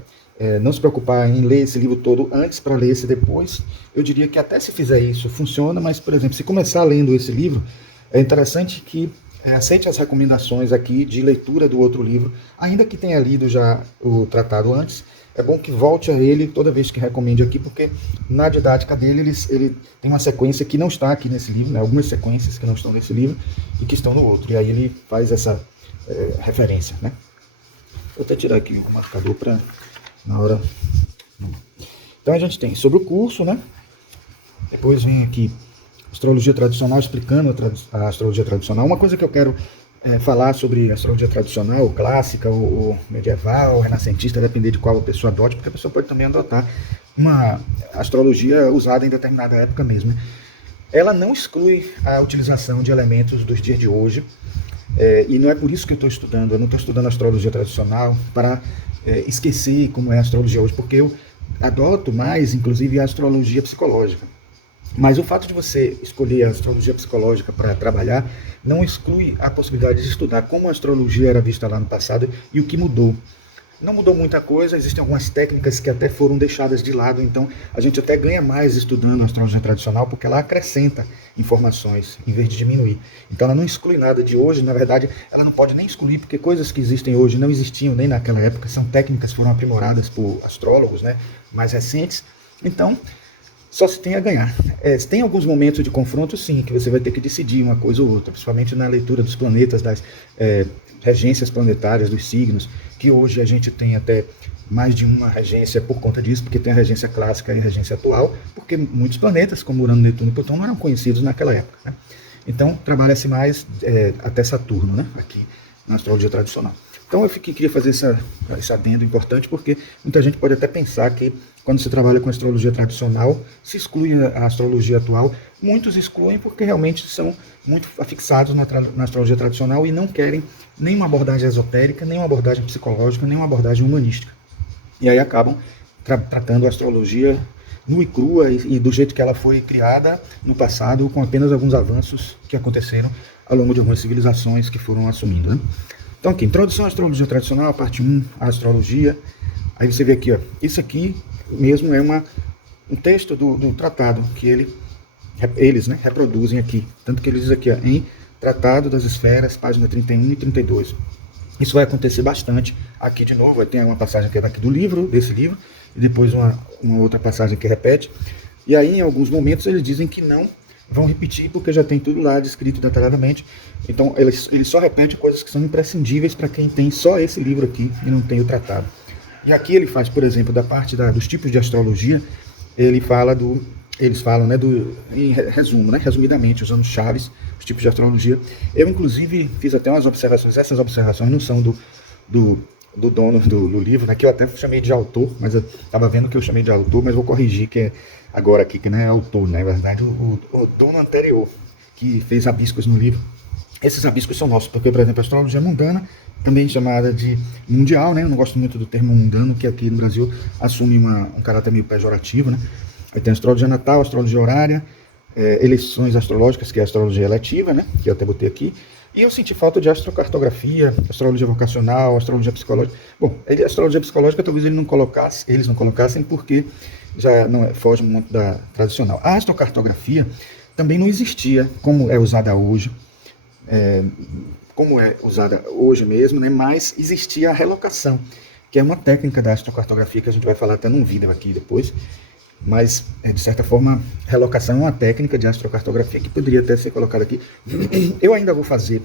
não se preocupar em ler esse livro todo antes para ler esse depois. Eu diria que até se fizer isso funciona, mas, por exemplo, se começar lendo esse livro, é interessante que aceite as recomendações aqui de leitura do outro livro, ainda que tenha lido já o tratado antes. É bom que volte a ele toda vez que recomende aqui, porque na didática dele ele tem uma sequência que não está aqui nesse livro, né? Algumas sequências que não estão nesse livro e que estão no outro. E aí ele faz essa referência, né? Vou até tirar aqui o marcador para na hora. Então a gente tem sobre o curso, né? Depois vem aqui astrologia tradicional, explicando a astrologia tradicional. Uma coisa que eu quero falar sobre astrologia tradicional, clássica, ou medieval, renascentista, depender de qual a pessoa adote, porque a pessoa pode também adotar uma astrologia usada em determinada época mesmo, né? Ela não exclui a utilização de elementos dos dias de hoje, e não é por isso que eu estou estudando. Eu não estou estudando astrologia tradicional para esquecer como é a astrologia hoje, porque eu adoto mais, inclusive, a astrologia psicológica. Mas o fato de você escolher a astrologia psicológica para trabalhar não exclui a possibilidade de estudar como a astrologia era vista lá no passado e o que mudou. Não mudou muita coisa, existem algumas técnicas que até foram deixadas de lado, então a gente até ganha mais estudando a astrologia tradicional, porque ela acrescenta informações em vez de diminuir. Então ela não exclui nada de hoje, na verdade ela não pode nem excluir, porque coisas que existem hoje não existiam nem naquela época, são técnicas que foram aprimoradas por astrólogos, né, mais recentes. Então só se tem a ganhar. Tem alguns momentos de confronto, sim, que você vai ter que decidir uma coisa ou outra, principalmente na leitura dos planetas, das regências planetárias, dos signos, que hoje a gente tem até mais de uma regência por conta disso, porque tem a regência clássica e a regência atual, porque muitos planetas, como Urano, Netuno e Plutão, não eram conhecidos naquela época, né? Então, trabalha-se mais até Saturno, né, aqui na astrologia tradicional. Então, eu queria fazer esse adendo importante, porque muita gente pode até pensar que, quando se trabalha com astrologia tradicional, se exclui a astrologia atual. Muitos excluem porque realmente são muito afixados na astrologia tradicional e não querem nem uma abordagem esotérica, nem uma abordagem psicológica, nem uma abordagem humanística. E aí acabam tratando a astrologia nua e crua e do jeito que ela foi criada no passado, com apenas alguns avanços que aconteceram ao longo de algumas civilizações que foram assumindo, né? Então aqui, introdução à astrologia tradicional, parte 1, a astrologia. Aí você vê aqui, ó, isso aqui mesmo é um texto do tratado que eles, né, reproduzem aqui. Tanto que eles dizem aqui, ó, em Tratado das Esferas, página 31 e 32. Isso vai acontecer bastante aqui de novo. Tem uma passagem que é daqui desse livro, e depois uma outra passagem que repete. E aí, em alguns momentos, eles dizem que não vão repetir, porque já tem tudo lá descrito detalhadamente. Então, eles só repetem coisas que são imprescindíveis para quem tem só esse livro aqui e não tem o tratado. E aqui ele faz, por exemplo, da parte dos tipos de astrologia, eles falam, né, em resumo, né, resumidamente, usando chaves, os tipos de astrologia. Eu, inclusive, fiz até umas observações. Essas observações não são do dono do livro, né, que eu até chamei de autor, mas eu estava vendo que eu chamei de autor, mas vou corrigir que agora aqui, que não é autor, né, na verdade, o dono anterior, que fez rabiscos no livro. Esses rabiscos são nossos, porque, por exemplo, a astrologia mundana, também chamada de mundial, né? Eu não gosto muito do termo mundano, que aqui no Brasil assume um caráter meio pejorativo, né? Aí tem a astrologia natal, a astrologia horária, eleições astrológicas, que é a astrologia eletiva, né? Que eu até botei aqui. E eu senti falta de astrocartografia, astrologia vocacional, astrologia psicológica. Bom, a astrologia psicológica talvez eles não colocassem porque já não foge muito da tradicional. A astrocartografia também não existia como é usada hoje. Como é usada hoje mesmo, né? Mas existia a relocação, que é uma técnica da astrocartografia que a gente vai falar até num vídeo aqui depois, mas de certa forma, relocação é uma técnica de astrocartografia que poderia até ser colocada aqui. Eu ainda vou fazer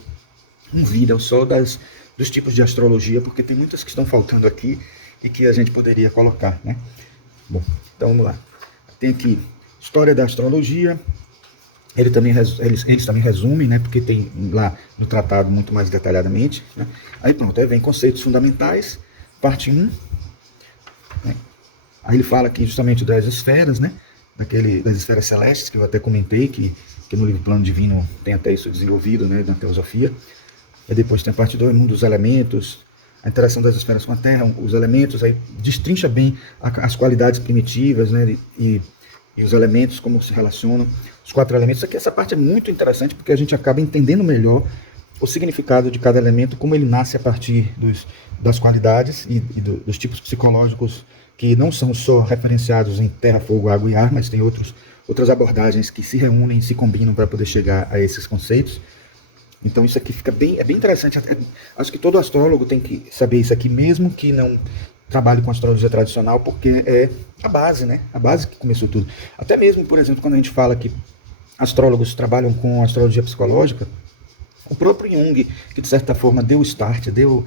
um vídeo só dos tipos de astrologia, porque tem muitas que estão faltando aqui e que a gente poderia colocar, né? Bom, então vamos lá. Tem aqui história da astrologia. Eles também resumem, né, porque tem lá no tratado muito mais detalhadamente, né? Aí pronto, aí vem conceitos fundamentais, parte 1. Né? Aí ele fala aqui justamente das esferas, né, das esferas celestes, que eu até comentei, que no livro Plano Divino tem até isso desenvolvido, né, na teosofia. E depois tem a parte 2, mundo dos elementos, a interação das esferas com a Terra, os elementos, aí destrincha bem as qualidades primitivas, né, e os elementos, como se relacionam, os 4 elementos. Essa parte é muito interessante, porque a gente acaba entendendo melhor o significado de cada elemento, como ele nasce a partir das qualidades e dos tipos psicológicos, que não são só referenciados em terra, fogo, água e ar, mas tem outras abordagens que se reúnem e se combinam para poder chegar a esses conceitos. Então isso aqui fica bem interessante. Acho que todo astrólogo tem que saber isso aqui, mesmo que não trabalhe com astrologia tradicional, porque é a base, né? A base que começou tudo. Até mesmo, por exemplo, quando a gente fala que astrólogos trabalham com astrologia psicológica, o próprio Jung, que de certa forma deu o start, deu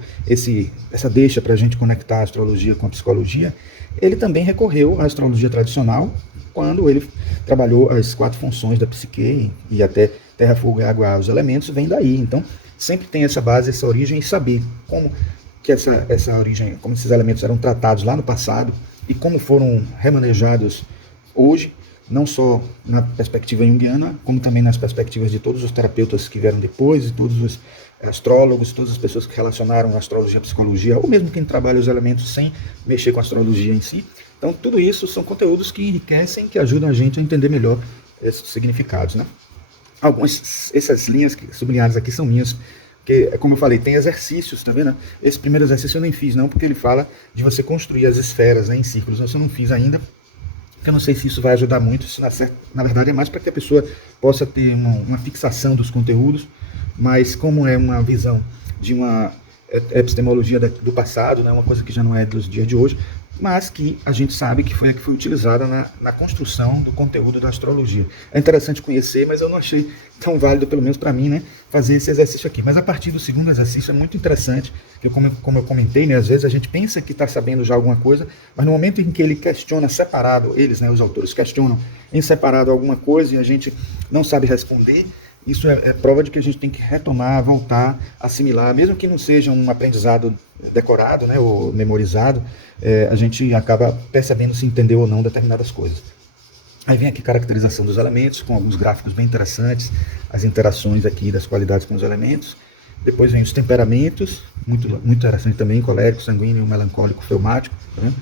essa deixa para a gente conectar a astrologia com a psicologia, ele também recorreu à astrologia tradicional quando ele trabalhou as 4 funções da psique e até terra, fogo, água, ar, os elementos, vem daí. Então, sempre tem essa base, essa origem, e saber como que essa origem, como esses elementos eram tratados lá no passado e como foram remanejados hoje, não só na perspectiva junguiana, como também nas perspectivas de todos os terapeutas que vieram depois, e todos os astrólogos, todas as pessoas que relacionaram a astrologia à psicologia, ou mesmo quem trabalha os elementos sem mexer com a astrologia em si. Então, tudo isso são conteúdos que enriquecem, que ajudam a gente a entender melhor esses significados, né? Essas linhas sublinhadas aqui são minhas, porque, como eu falei, tem exercícios, tá vendo? Esse primeiro exercício eu nem fiz, não, porque ele fala de você construir as esferas, né, em círculos. Eu não fiz ainda, porque eu não sei se isso vai ajudar muito. Isso, na verdade, é mais para que a pessoa possa ter uma fixação dos conteúdos, mas como é uma visão de uma epistemologia do passado, né, uma coisa que já não é dos dias de hoje, mas que a gente sabe que foi a que foi utilizada na construção do conteúdo da astrologia. É interessante conhecer, mas eu não achei tão válido, pelo menos para mim, né, fazer esse exercício aqui. Mas a partir do segundo exercício é muito interessante, porque como eu comentei, né, às vezes a gente pensa que está sabendo já alguma coisa, mas no momento em que ele questiona separado, eles, né, os autores questionam em separado alguma coisa e a gente não sabe responder, isso é prova de que a gente tem que retomar, voltar, assimilar, mesmo que não seja um aprendizado decorado, né, ou memorizado, a gente acaba percebendo se entendeu ou não determinadas coisas. Aí vem aqui caracterização dos elementos, com alguns gráficos bem interessantes, as interações aqui das qualidades com os elementos. Depois vem os temperamentos, muito interessante também, colérico, sanguíneo, melancólico, fleumático, né?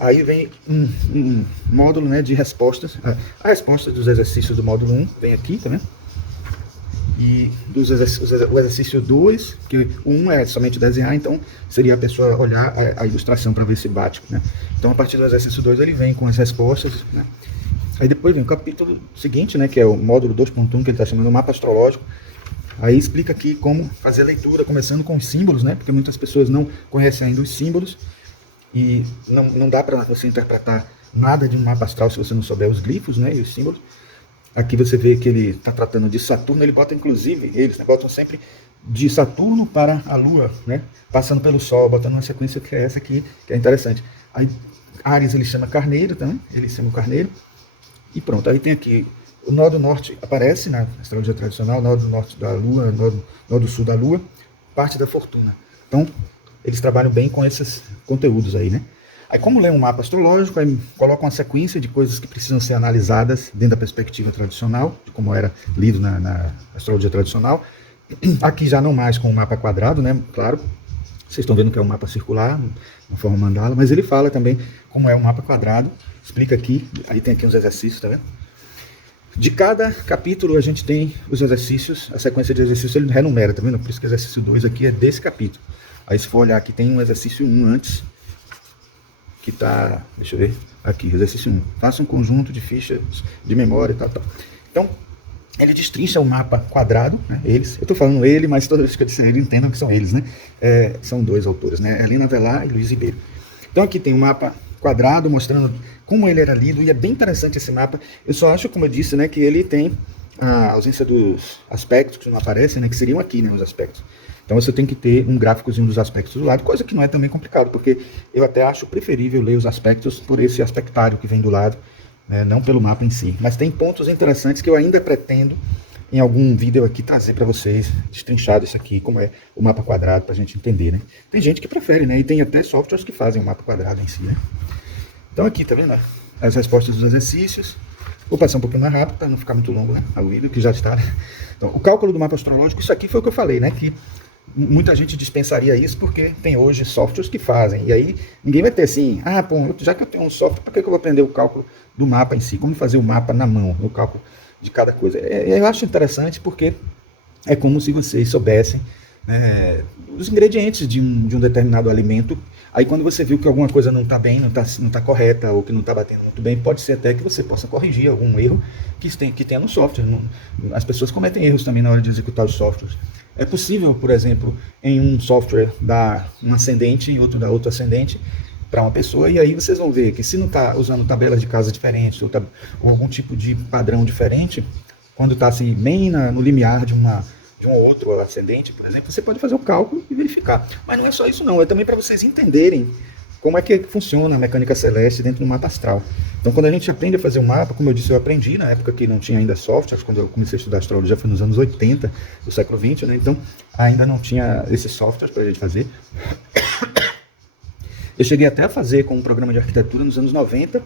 Aí vem um módulo, né, de respostas. A resposta dos exercícios do módulo 1 vem aqui, tá vendo? E o exercício 2, que o 1 é somente desenhar, então seria a pessoa olhar a ilustração para ver se bate, né? Então, a partir do exercício 2, ele vem com as respostas, né? Aí depois vem o capítulo seguinte, né, que é o módulo 2.1, que ele está chamando mapa astrológico. Aí explica aqui como fazer a leitura, começando com os símbolos, né? Porque muitas pessoas não conhecem ainda os símbolos. E não dá para você interpretar nada de um mapa astral se você não souber os glifos, né, e os símbolos. Aqui você vê que ele está tratando de Saturno, ele bota inclusive, eles, né, botam sempre de Saturno para a Lua, né, passando pelo Sol, botando uma sequência que é essa aqui, que é interessante. Aí Áries ele chama Carneiro também, ele chama o Carneiro, e pronto. Aí tem aqui o nó do norte, aparece na astrologia tradicional, nó do norte da Lua, nó do sul da Lua, parte da fortuna. Então, eles trabalham bem com esses conteúdos aí, né? Aí, como lê um mapa astrológico, aí coloca uma sequência de coisas que precisam ser analisadas dentro da perspectiva tradicional, de como era lido na astrologia tradicional. Aqui já não mais com o mapa quadrado, né? Claro, vocês estão vendo que é um mapa circular, uma forma mandala, mas ele fala também como é um mapa quadrado, explica aqui, aí tem aqui uns exercícios, tá vendo? De cada capítulo a gente tem os exercícios, a sequência de exercícios ele renumera, tá vendo? Por isso que o exercício 2 aqui é desse capítulo. Aí se for olhar aqui, tem um exercício 1 antes, que está, deixa eu ver, aqui, exercício 1. Faça um conjunto de fichas de memória e tal. Então, ele destrincha o mapa quadrado, né, eles, eu estou falando ele, mas toda vez que eu disser ele, entendam que são eles, né? São dois autores, né? Helena Avelar e Luiz Ribeiro. Então aqui tem um mapa quadrado mostrando como ele era lido, e é bem interessante esse mapa. Eu só acho, como eu disse, né, que ele tem a ausência dos aspectos que não aparecem, né, que seriam aqui, né, os aspectos. Então você tem que ter um gráficozinho dos aspectos do lado, coisa que não é também complicado, porque eu até acho preferível ler os aspectos por esse aspectário que vem do lado, né, não pelo mapa em si. Mas tem pontos interessantes que eu ainda pretendo, em algum vídeo aqui, trazer para vocês, destrinchado isso aqui, como é o mapa quadrado, para a gente entender, né. Tem gente que prefere, né, e tem até softwares que fazem o mapa quadrado em si, né. Então aqui, tá vendo, as respostas dos exercícios. Vou passar um pouquinho mais rápido, para não ficar muito longo, né, o vídeo, que já está, né? Então, o cálculo do mapa astrológico, isso aqui foi o que eu falei, né, que muita gente dispensaria isso porque tem hoje softwares que fazem. E aí ninguém vai ter assim, pô, já que eu tenho um software, por que eu vou aprender o cálculo do mapa em si? Como fazer o mapa na mão, o cálculo de cada coisa? Eu acho interessante porque é como se vocês soubessem, né, os ingredientes de um determinado alimento. Aí quando você viu que alguma coisa não está bem, não está correta, ou que não está batendo muito bem, pode ser até que você possa corrigir algum erro que tenha no software. As pessoas cometem erros também na hora de executar os softwares. É possível, por exemplo, em um software dar um ascendente e outro dar outro ascendente para uma pessoa, e aí vocês vão ver que se não está usando tabelas de casa diferentes ou algum tipo de padrão diferente, quando está assim, bem no limiar de um outro ascendente, por exemplo, você pode fazer o cálculo e verificar. Mas não é só isso não, é também para vocês entenderem como é que funciona a mecânica celeste dentro do mapa astral. Então, quando a gente aprende a fazer um mapa, como eu disse, eu aprendi na época que não tinha ainda software, quando eu comecei a estudar astrologia foi nos anos 80 do século XX, né? Então ainda não tinha esses softwares para a gente fazer. Eu cheguei até a fazer com um programa de arquitetura nos anos 90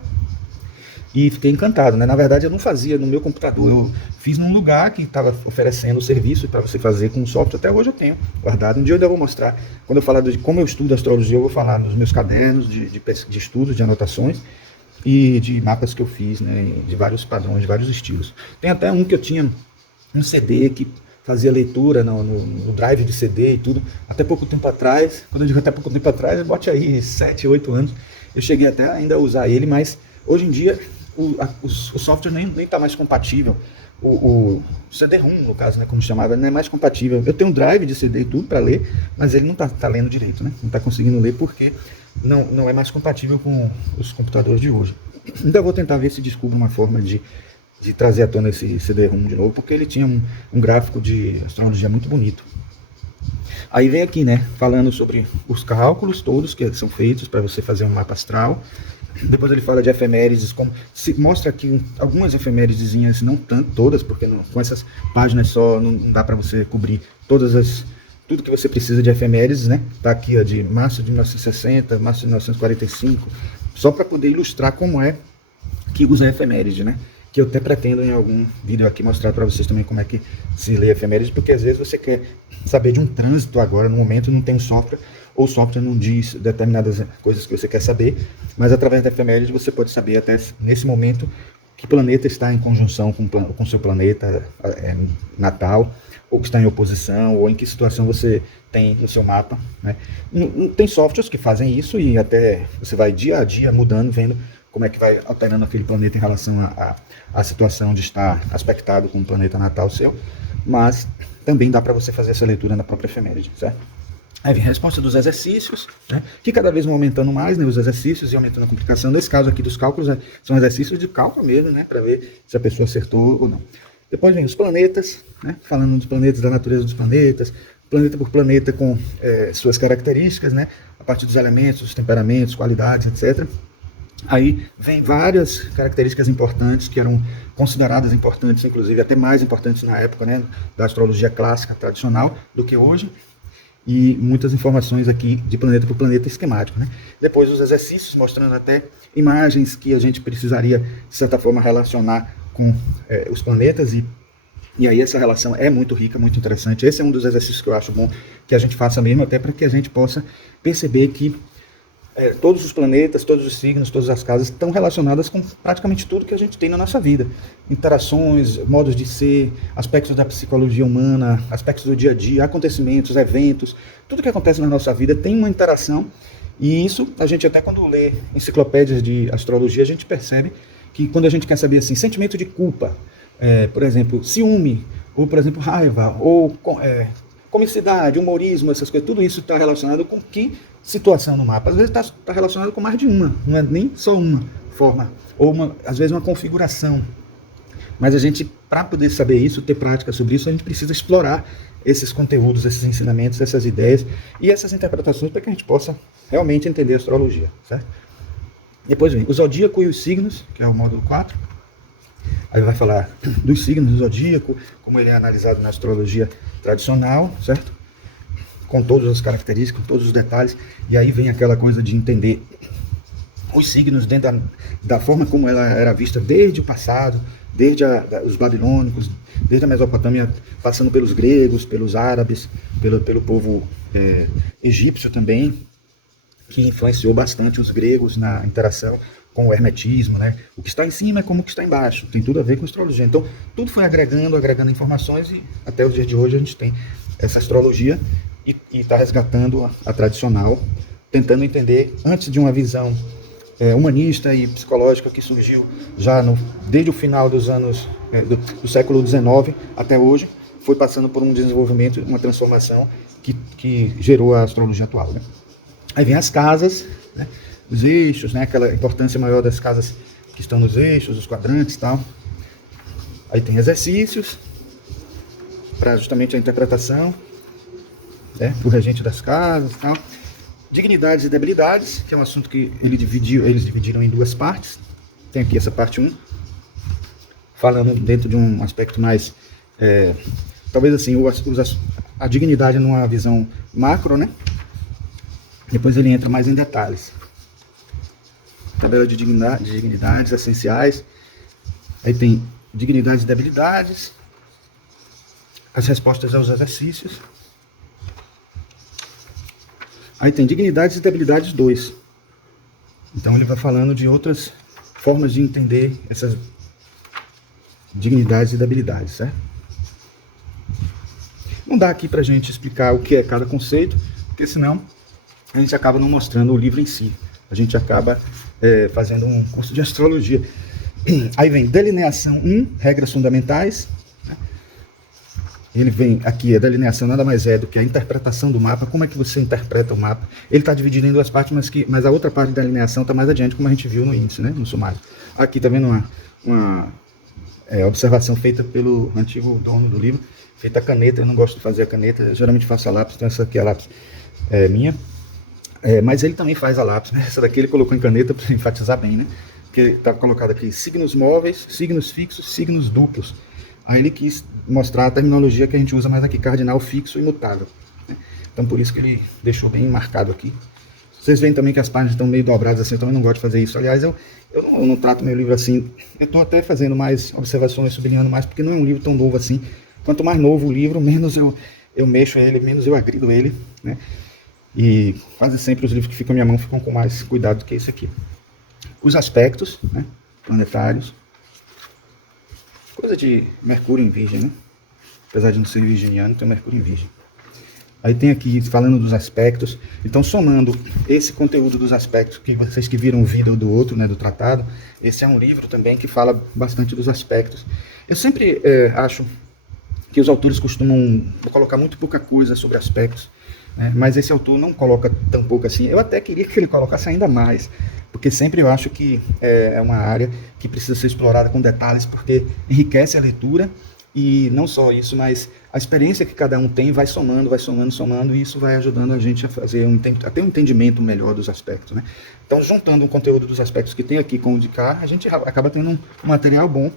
e fiquei encantado, né? Na verdade, eu não fazia no meu computador, eu fiz num lugar que estava oferecendo o serviço para você fazer com o software. Até hoje eu tenho guardado. Um dia eu ainda vou mostrar, quando eu falar de como eu estudo astrologia, eu vou falar nos meus cadernos de estudos, de anotações e de mapas que eu fiz, né? De vários padrões, de vários estilos. Tem até um que eu tinha um CD que fazia leitura no drive de CD e tudo, até pouco tempo atrás. Quando eu digo até pouco tempo atrás, bote aí 7, 8 anos, eu cheguei até ainda a usar ele, mas hoje em dia o software nem está mais compatível. O CD-ROM, no caso, né, como chamava, não é mais compatível. Eu tenho um drive de CD e tudo para ler, mas ele não está lendo direito, né? Não está conseguindo ler porque não é mais compatível com os computadores de hoje. Ainda vou tentar ver se descubro uma forma de trazer à tona esse CD-ROM de novo, porque ele tinha um gráfico de astrologia muito bonito. Aí vem aqui, né, falando sobre os cálculos todos que são feitos para você fazer um mapa astral. Depois ele fala de efemérides, mostra aqui algumas efeméridezinhas, não tanto, todas, porque com essas páginas só não dá para você cobrir tudo que você precisa de efemérides, né? Tá aqui, ó, de março de 1960, março de 1945, só para poder ilustrar como é que usa efeméride, né? Que eu até pretendo em algum vídeo aqui mostrar para vocês também como é que se lê efeméride, porque às vezes você quer saber de um trânsito agora, no momento não tem um software, ou o software não diz determinadas coisas que você quer saber, mas através da efeméride você pode saber até nesse momento que planeta está em conjunção com seu planeta natal, ou que está em oposição, ou em que situação você tem no seu mapa, né? Tem softwares que fazem isso e até você vai dia a dia mudando, vendo como é que vai alterando aquele planeta em relação à situação de estar aspectado com o planeta natal seu, mas também dá para você fazer essa leitura na própria efeméride, certo? Aí vem a resposta dos exercícios, né, que cada vez vão aumentando mais, né, os exercícios e aumentando a complicação. Nesse caso aqui dos cálculos, né, são exercícios de cálculo mesmo, né, para ver se a pessoa acertou ou não. Depois vem os planetas, né, falando dos planetas, da natureza dos planetas, planeta por planeta com suas características, né, a partir dos elementos, dos temperamentos, qualidades, etc. Aí vem várias características importantes que eram consideradas importantes, inclusive até mais importantes na época, né, da astrologia clássica tradicional do que hoje, e muitas informações aqui de planeta por planeta esquemático, né? Depois os exercícios mostrando até imagens que a gente precisaria, de certa forma, relacionar com os planetas, e aí essa relação é muito rica, muito interessante. Esse é um dos exercícios que eu acho bom que a gente faça mesmo, até para que a gente possa perceber que todos os planetas, todos os signos, todas as casas estão relacionadas com praticamente tudo que a gente tem na nossa vida. Interações, modos de ser, aspectos da psicologia humana, aspectos do dia a dia, acontecimentos, eventos, tudo que acontece na nossa vida tem uma interação, e isso a gente até quando lê enciclopédias de astrologia, a gente percebe que quando a gente quer saber assim, sentimento de culpa, por exemplo, ciúme, ou por exemplo, raiva, ou comicidade, humorismo, essas coisas, tudo isso está relacionado com que situação no mapa? Às vezes está relacionado com mais de uma, não é nem só uma forma, ou às vezes uma configuração. Mas a gente, para poder saber isso, ter prática sobre isso, a gente precisa explorar esses conteúdos, esses ensinamentos, essas ideias e essas interpretações para que a gente possa realmente entender a astrologia, certo? Depois vem o zodíaco e os signos, que é o módulo 4. Aí vai falar dos signos do zodíaco, como ele é analisado na astrologia tradicional, certo? Com todas as características, com todos os detalhes, e aí vem aquela coisa de entender os signos dentro da forma como ela era vista desde o passado, desde os babilônicos, desde a Mesopotâmia, passando pelos gregos, pelos árabes, pelo povo egípcio também, que influenciou bastante os gregos na interação com o hermetismo, né? O que está em cima é como o que está embaixo, tem tudo a ver com astrologia. Então, tudo foi agregando informações, e até os dias de hoje a gente tem essa astrologia e está resgatando a tradicional, tentando entender, antes de uma visão humanista e psicológica que surgiu já desde o final dos anos do século XIX até hoje, foi passando por um desenvolvimento, uma transformação que gerou a astrologia atual, né? Aí vem as casas, né? Os eixos, né? Aquela importância maior das casas que estão nos eixos, os quadrantes e tal. Aí tem exercícios para justamente a interpretação, né? O regente das casas e tal. dignidades e debilidades, que é um assunto que eles dividiram em duas partes. Tem aqui essa parte 1, falando dentro de um aspecto mais, talvez assim, a dignidade numa visão macro, né? Depois ele entra mais em detalhes. Tabela de dignidades essenciais. Aí tem dignidades e debilidades, as respostas aos exercícios. Aí tem dignidades e debilidades 2. Então ele vai falando de outras formas de entender essas dignidades e debilidades, certo? Não dá aqui pra gente explicar o que é cada conceito, porque senão a gente acaba não mostrando o livro em si. A gente acaba fazendo um curso de astrologia. Aí vem delineação 1, regras fundamentais. Ele vem aqui, a delineação nada mais é do que a interpretação do mapa, como é que você interpreta o mapa. Ele está dividido em duas partes, mas a outra parte da delineação está mais adiante, como a gente viu no índice, né, no sumário. Aqui está vendo uma observação feita pelo antigo dono do livro, feita a caneta. Eu não gosto de fazer a caneta, eu geralmente faço a lápis, então essa aqui é a lápis minha. Mas ele também faz a lápis, né? Essa daqui ele colocou em caneta para enfatizar bem, né? Porque estava colocado aqui signos móveis, signos fixos, signos duplos. Aí ele quis mostrar a terminologia que a gente usa mais aqui, cardinal, fixo e mutável, né? Então por isso que ele deixou bem marcado aqui. Vocês veem também que as páginas estão meio dobradas assim, eu também não gosto de fazer isso. Aliás, eu não trato meu livro assim, eu estou até fazendo mais observações, sublinhando mais, porque não é um livro tão novo assim. Quanto mais novo o livro, menos eu mexo ele, menos eu agrido ele, né? E quase sempre os livros que ficam na minha mão ficam com mais cuidado do que esse aqui. Os aspectos, né, planetários. Coisa de Mercúrio em Virgem, né? Apesar de não ser virginiano, tem Mercúrio em Virgem. Aí tem aqui, falando dos aspectos. Então, somando esse conteúdo dos aspectos, que vocês que viram o vídeo do outro, né, do tratado, esse é um livro também que fala bastante dos aspectos. Eu sempre acho que os autores costumam colocar muito pouca coisa sobre aspectos, né? Mas esse autor não coloca tão pouco assim. Eu até queria que ele colocasse ainda mais, porque sempre eu acho que é uma área que precisa ser explorada com detalhes, porque enriquece a leitura. E não só isso, mas a experiência que cada um tem vai somando, e isso vai ajudando a gente a fazer a ter um entendimento melhor dos aspectos, né? Então, juntando o conteúdo dos aspectos que tem aqui com o de cá, a gente acaba tendo um material bom.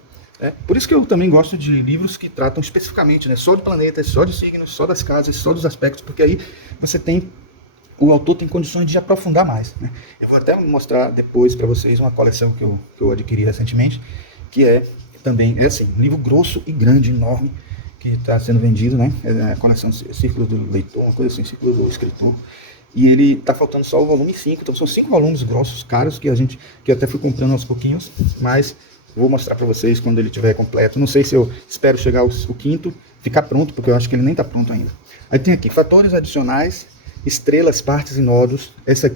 Por isso que eu também gosto de livros que tratam especificamente, né, só de planetas, só de signos, só das casas, só dos aspectos, porque aí o autor tem condições de aprofundar mais, né? Eu vou até mostrar depois para vocês uma coleção que eu adquiri recentemente, que também é assim, um livro grosso e grande, enorme, que está sendo vendido, né? É a coleção Círculo do Leitor, uma coisa assim, Círculo do Escritor. E ele está faltando só o volume 5, então são 5 volumes grossos, caros, que eu até fui comprando aos pouquinhos, mas vou mostrar para vocês quando ele estiver completo. Não sei se eu espero chegar o quinto, ficar pronto, porque eu acho que ele nem está pronto ainda. Aí tem aqui, fatores adicionais, estrelas, partes e nodos.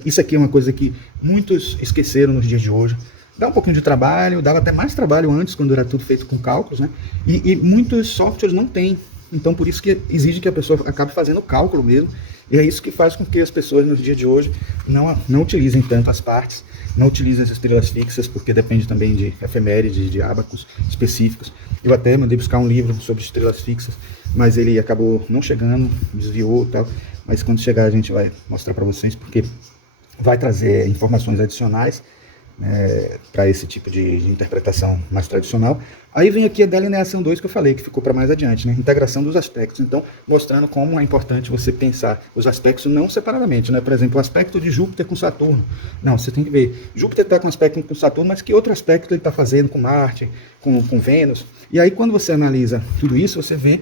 Isso aqui é uma coisa que muitos esqueceram nos dias de hoje. Dá um pouquinho de trabalho, dava até mais trabalho antes, quando era tudo feito com cálculos, né? E muitos softwares não têm. Então, por isso que exige que a pessoa acabe fazendo cálculo mesmo. E é isso que faz com que as pessoas, nos dias de hoje, não utilizem tanto as partes, não utilizem as estrelas fixas, porque depende também de efemérides, de ábacos específicos. Eu até mandei buscar um livro sobre estrelas fixas, mas ele acabou não chegando, desviou e tal. Mas quando chegar a gente vai mostrar para vocês, porque vai trazer informações adicionais para esse tipo de interpretação mais tradicional. Aí vem aqui a delineação 2 que eu falei, que ficou para mais adiante, né? Integração dos aspectos. Então, mostrando como é importante você pensar os aspectos não separadamente, né? Por exemplo, o aspecto de Júpiter com Saturno. Não, você tem que ver. Júpiter está com aspecto com Saturno, mas que outro aspecto ele está fazendo com Marte, com Vênus? E aí, quando você analisa tudo isso, você vê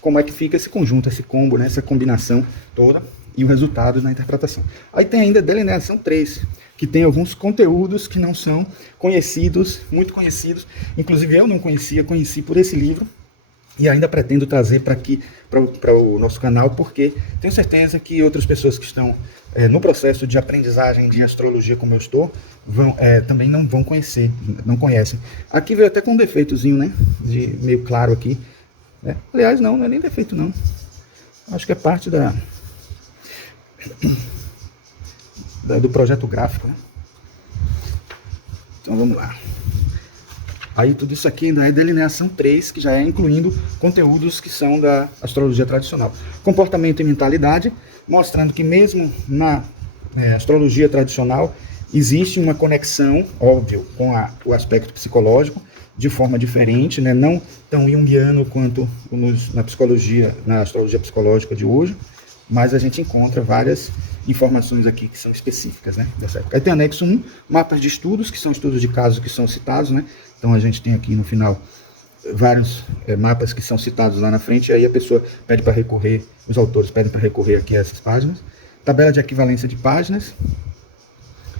como é que fica esse conjunto, esse combo, né? Essa combinação toda e o resultado na interpretação. Aí tem ainda a delineação 3, que tem alguns conteúdos que não são conhecidos, muito conhecidos. Inclusive eu não conheci por esse livro e ainda pretendo trazer para o nosso canal, porque tenho certeza que outras pessoas que estão no processo de aprendizagem de astrologia como eu estou, também não vão conhecer, não conhecem. Aqui veio até com um defeitozinho, né? De meio claro aqui. Aliás, não é nem defeito não. Acho que é parte do projeto gráfico, né? Então vamos lá. Aí tudo isso aqui ainda é delineação 3, que já é incluindo conteúdos que são da astrologia tradicional. Comportamento e mentalidade, mostrando que mesmo na astrologia tradicional, existe uma conexão, óbvio, com o aspecto psicológico, de forma diferente, né? Não tão junguiano quanto na psicologia, na astrologia psicológica de hoje, mas a gente encontra várias informações aqui que são específicas, né, dessa época. Aí tem anexo 1, mapas de estudos, que são estudos de casos que são citados, né? Então a gente tem aqui no final vários mapas que são citados lá na frente, e aí a pessoa pede para recorrer, os autores pedem para recorrer aqui a essas páginas. Tabela de equivalência de páginas,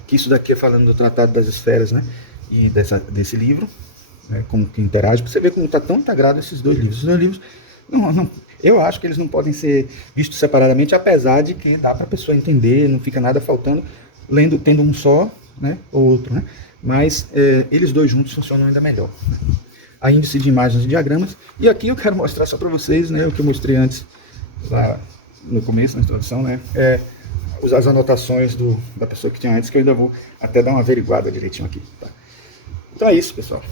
que isso daqui é falando do Tratado das Esferas, né? E desse livro, né, como que interage, para você ver como está tão integrado esses dois livros. Os dois livros, eu acho que eles não podem ser vistos separadamente, apesar de que dá para a pessoa entender, não fica nada faltando, tendo um só, né, ou outro, né? Mas eles dois juntos funcionam ainda melhor. A índice de imagens e diagramas, e aqui eu quero mostrar só para vocês, né, o que eu mostrei antes, lá no começo, na introdução, né, as anotações da pessoa que tinha antes, que eu ainda vou até dar uma averiguada direitinho aqui, tá? Então é isso, pessoal.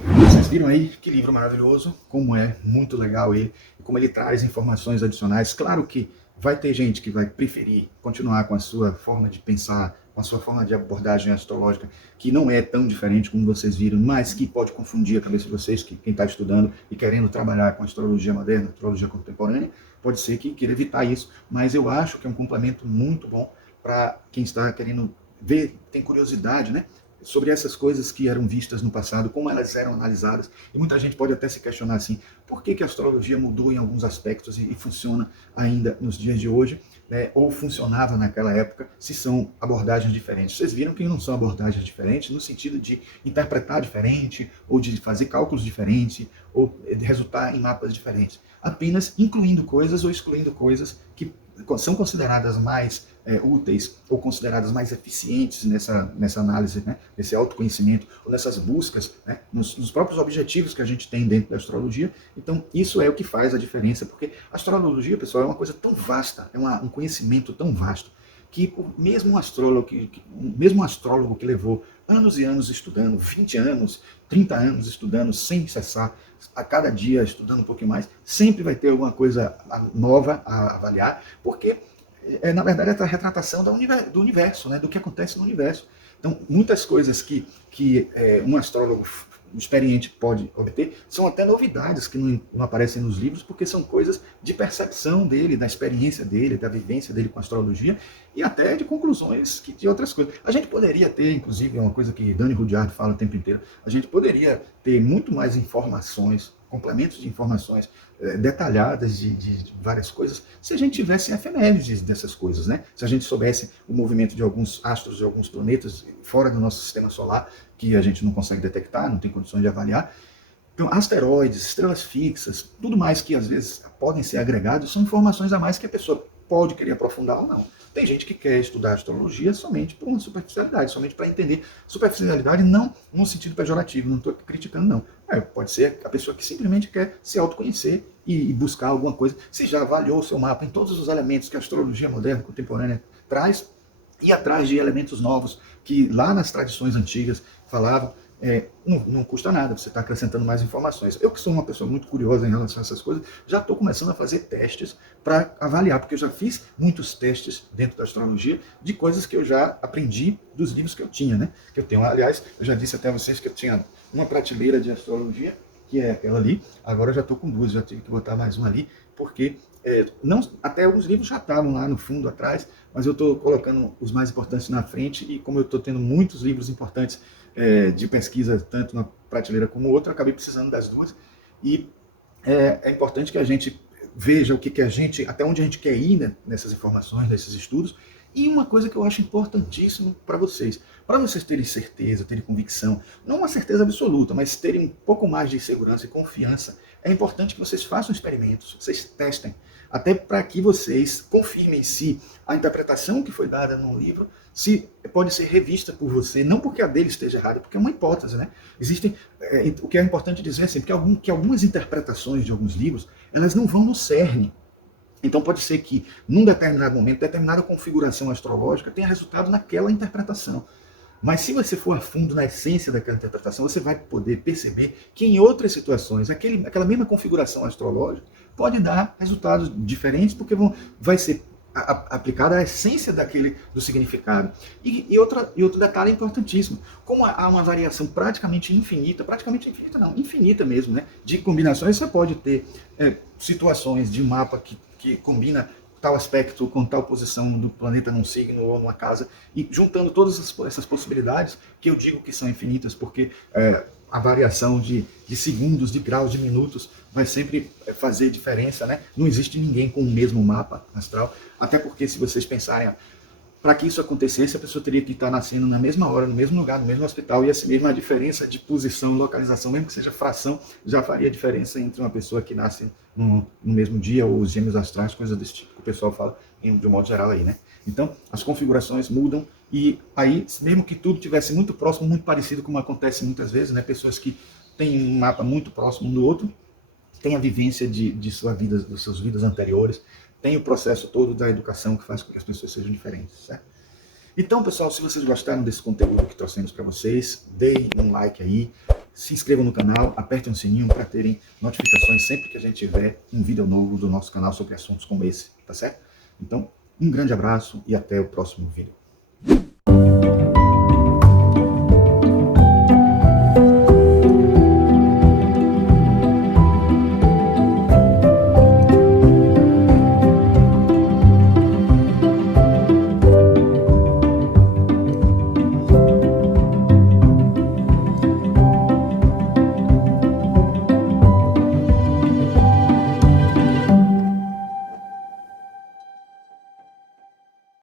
Vocês viram aí que livro maravilhoso, como é muito legal ele, como ele traz informações adicionais. Claro que vai ter gente que vai preferir continuar com a sua forma de pensar, com a sua forma de abordagem astrológica, que não é tão diferente como vocês viram, mas que pode confundir a cabeça de vocês, que quem está estudando e querendo trabalhar com astrologia moderna, astrologia contemporânea, pode ser que queira evitar isso, mas eu acho que é um complemento muito bom para quem está querendo ver, tem curiosidade, né, sobre essas coisas que eram vistas no passado, como elas eram analisadas. E muita gente pode até se questionar assim, por que a astrologia mudou em alguns aspectos e funciona ainda nos dias de hoje, né, ou funcionava naquela época, se são abordagens diferentes. Vocês viram que não são abordagens diferentes no sentido de interpretar diferente, ou de fazer cálculos diferentes, ou de resultar em mapas diferentes. Apenas incluindo coisas ou excluindo coisas que são consideradas mais úteis ou consideradas mais eficientes nessa análise, né, nesse autoconhecimento, ou nessas buscas, né, nos próprios objetivos que a gente tem dentro da astrologia. Então, isso é o que faz a diferença, porque a astrologia, pessoal, é uma coisa tão vasta, é um conhecimento tão vasto, que mesmo um astrólogo que levou anos e anos estudando, 20 anos, 30 anos estudando sem cessar, a cada dia estudando um pouquinho mais, sempre vai ter alguma coisa nova a avaliar, porque na verdade é a retratação do universo, né, do que acontece no universo. Então, muitas coisas que um astrólogo experiente pode obter são até novidades que não aparecem nos livros, porque são coisas de percepção dele, da experiência dele, da vivência dele com a astrologia, e até de conclusões de outras coisas. A gente poderia ter, inclusive, uma coisa que Dani Rudyard fala o tempo inteiro, a gente poderia ter muito mais informações, complementos de informações detalhadas de várias coisas, se a gente tivesse efemérides dessas coisas, né? Se a gente soubesse o movimento de alguns astros, de alguns planetas fora do nosso sistema solar, que a gente não consegue detectar, não tem condições de avaliar. Então, asteroides, estrelas fixas, tudo mais que às vezes podem ser agregados, são informações a mais que a pessoa pode querer aprofundar ou não. Tem gente que quer estudar astrologia somente por uma superficialidade, somente para entender. Superficialidade não no sentido pejorativo, não estou criticando não. Pode ser a pessoa que simplesmente quer se autoconhecer e buscar alguma coisa. Se já avaliou o seu mapa em todos os elementos que a astrologia moderna, contemporânea traz, e atrás de elementos novos que lá nas tradições antigas falavam, não custa nada, você está acrescentando mais informações. Eu que sou uma pessoa muito curiosa em relação a essas coisas, já estou começando a fazer testes para avaliar, porque eu já fiz muitos testes dentro da astrologia de coisas que eu já aprendi dos livros que eu tinha, né? Que eu tenho, aliás, eu já disse até a vocês que eu tinha uma prateleira de astrologia, que é aquela ali, agora eu já estou com duas, já tive que botar mais uma ali, porque até alguns livros já estavam lá no fundo, atrás, mas eu estou colocando os mais importantes na frente, e como eu estou tendo muitos livros importantes de pesquisa, tanto na prateleira como outra, eu acabei precisando das duas, e é importante que a gente veja o que a gente, até onde a gente quer ir, né, nessas informações, nesses estudos. E uma coisa que eu acho importantíssimo para vocês terem certeza, terem convicção, não uma certeza absoluta, mas terem um pouco mais de segurança e confiança, é importante que vocês façam experimentos, vocês testem, até para que vocês confirmem se a interpretação que foi dada no livro se pode ser revista por você, não porque a dele esteja errada, porque é uma hipótese, né? Existem, o que é importante dizer assim, que algumas interpretações de alguns livros, elas não vão no cerne. Então pode ser que, num determinado momento, determinada configuração astrológica tenha resultado naquela interpretação. Mas se você for a fundo na essência daquela interpretação, você vai poder perceber que em outras situações, aquela mesma configuração astrológica pode dar resultados diferentes, porque vai ser aplicada à essência do significado. Outro detalhe importantíssimo, como há uma variação praticamente infinita não, infinita mesmo, né, de combinações, você pode ter situações de mapa que combina tal aspecto com tal posição do planeta num signo ou numa casa, e juntando todas essas possibilidades, que eu digo que são infinitas, porque a variação de segundos, de graus, de minutos, vai sempre fazer diferença, né? Não existe ninguém com o mesmo mapa astral, até porque se vocês pensarem, para que isso acontecesse, a pessoa teria que estar nascendo na mesma hora, no mesmo lugar, no mesmo hospital, e assim mesmo a diferença de posição, localização, mesmo que seja fração, já faria diferença entre uma pessoa que nasce no mesmo dia, ou os gêmeos astrais, coisas desse tipo, que o pessoal fala de um modo geral aí, né? Então, as configurações mudam, e aí, mesmo que tudo tivesse muito próximo, muito parecido, como acontece muitas vezes, né? Pessoas que têm um mapa muito próximo um do outro, tem a vivência de sua vida, das suas vidas anteriores, tem o processo todo da educação que faz com que as pessoas sejam diferentes, certo? Então, pessoal, se vocês gostaram desse conteúdo que trouxemos para vocês, deem um like aí, se inscrevam no canal, apertem o sininho para terem notificações sempre que a gente tiver um vídeo novo do nosso canal sobre assuntos como esse, tá certo? Então, um grande abraço e até o próximo vídeo.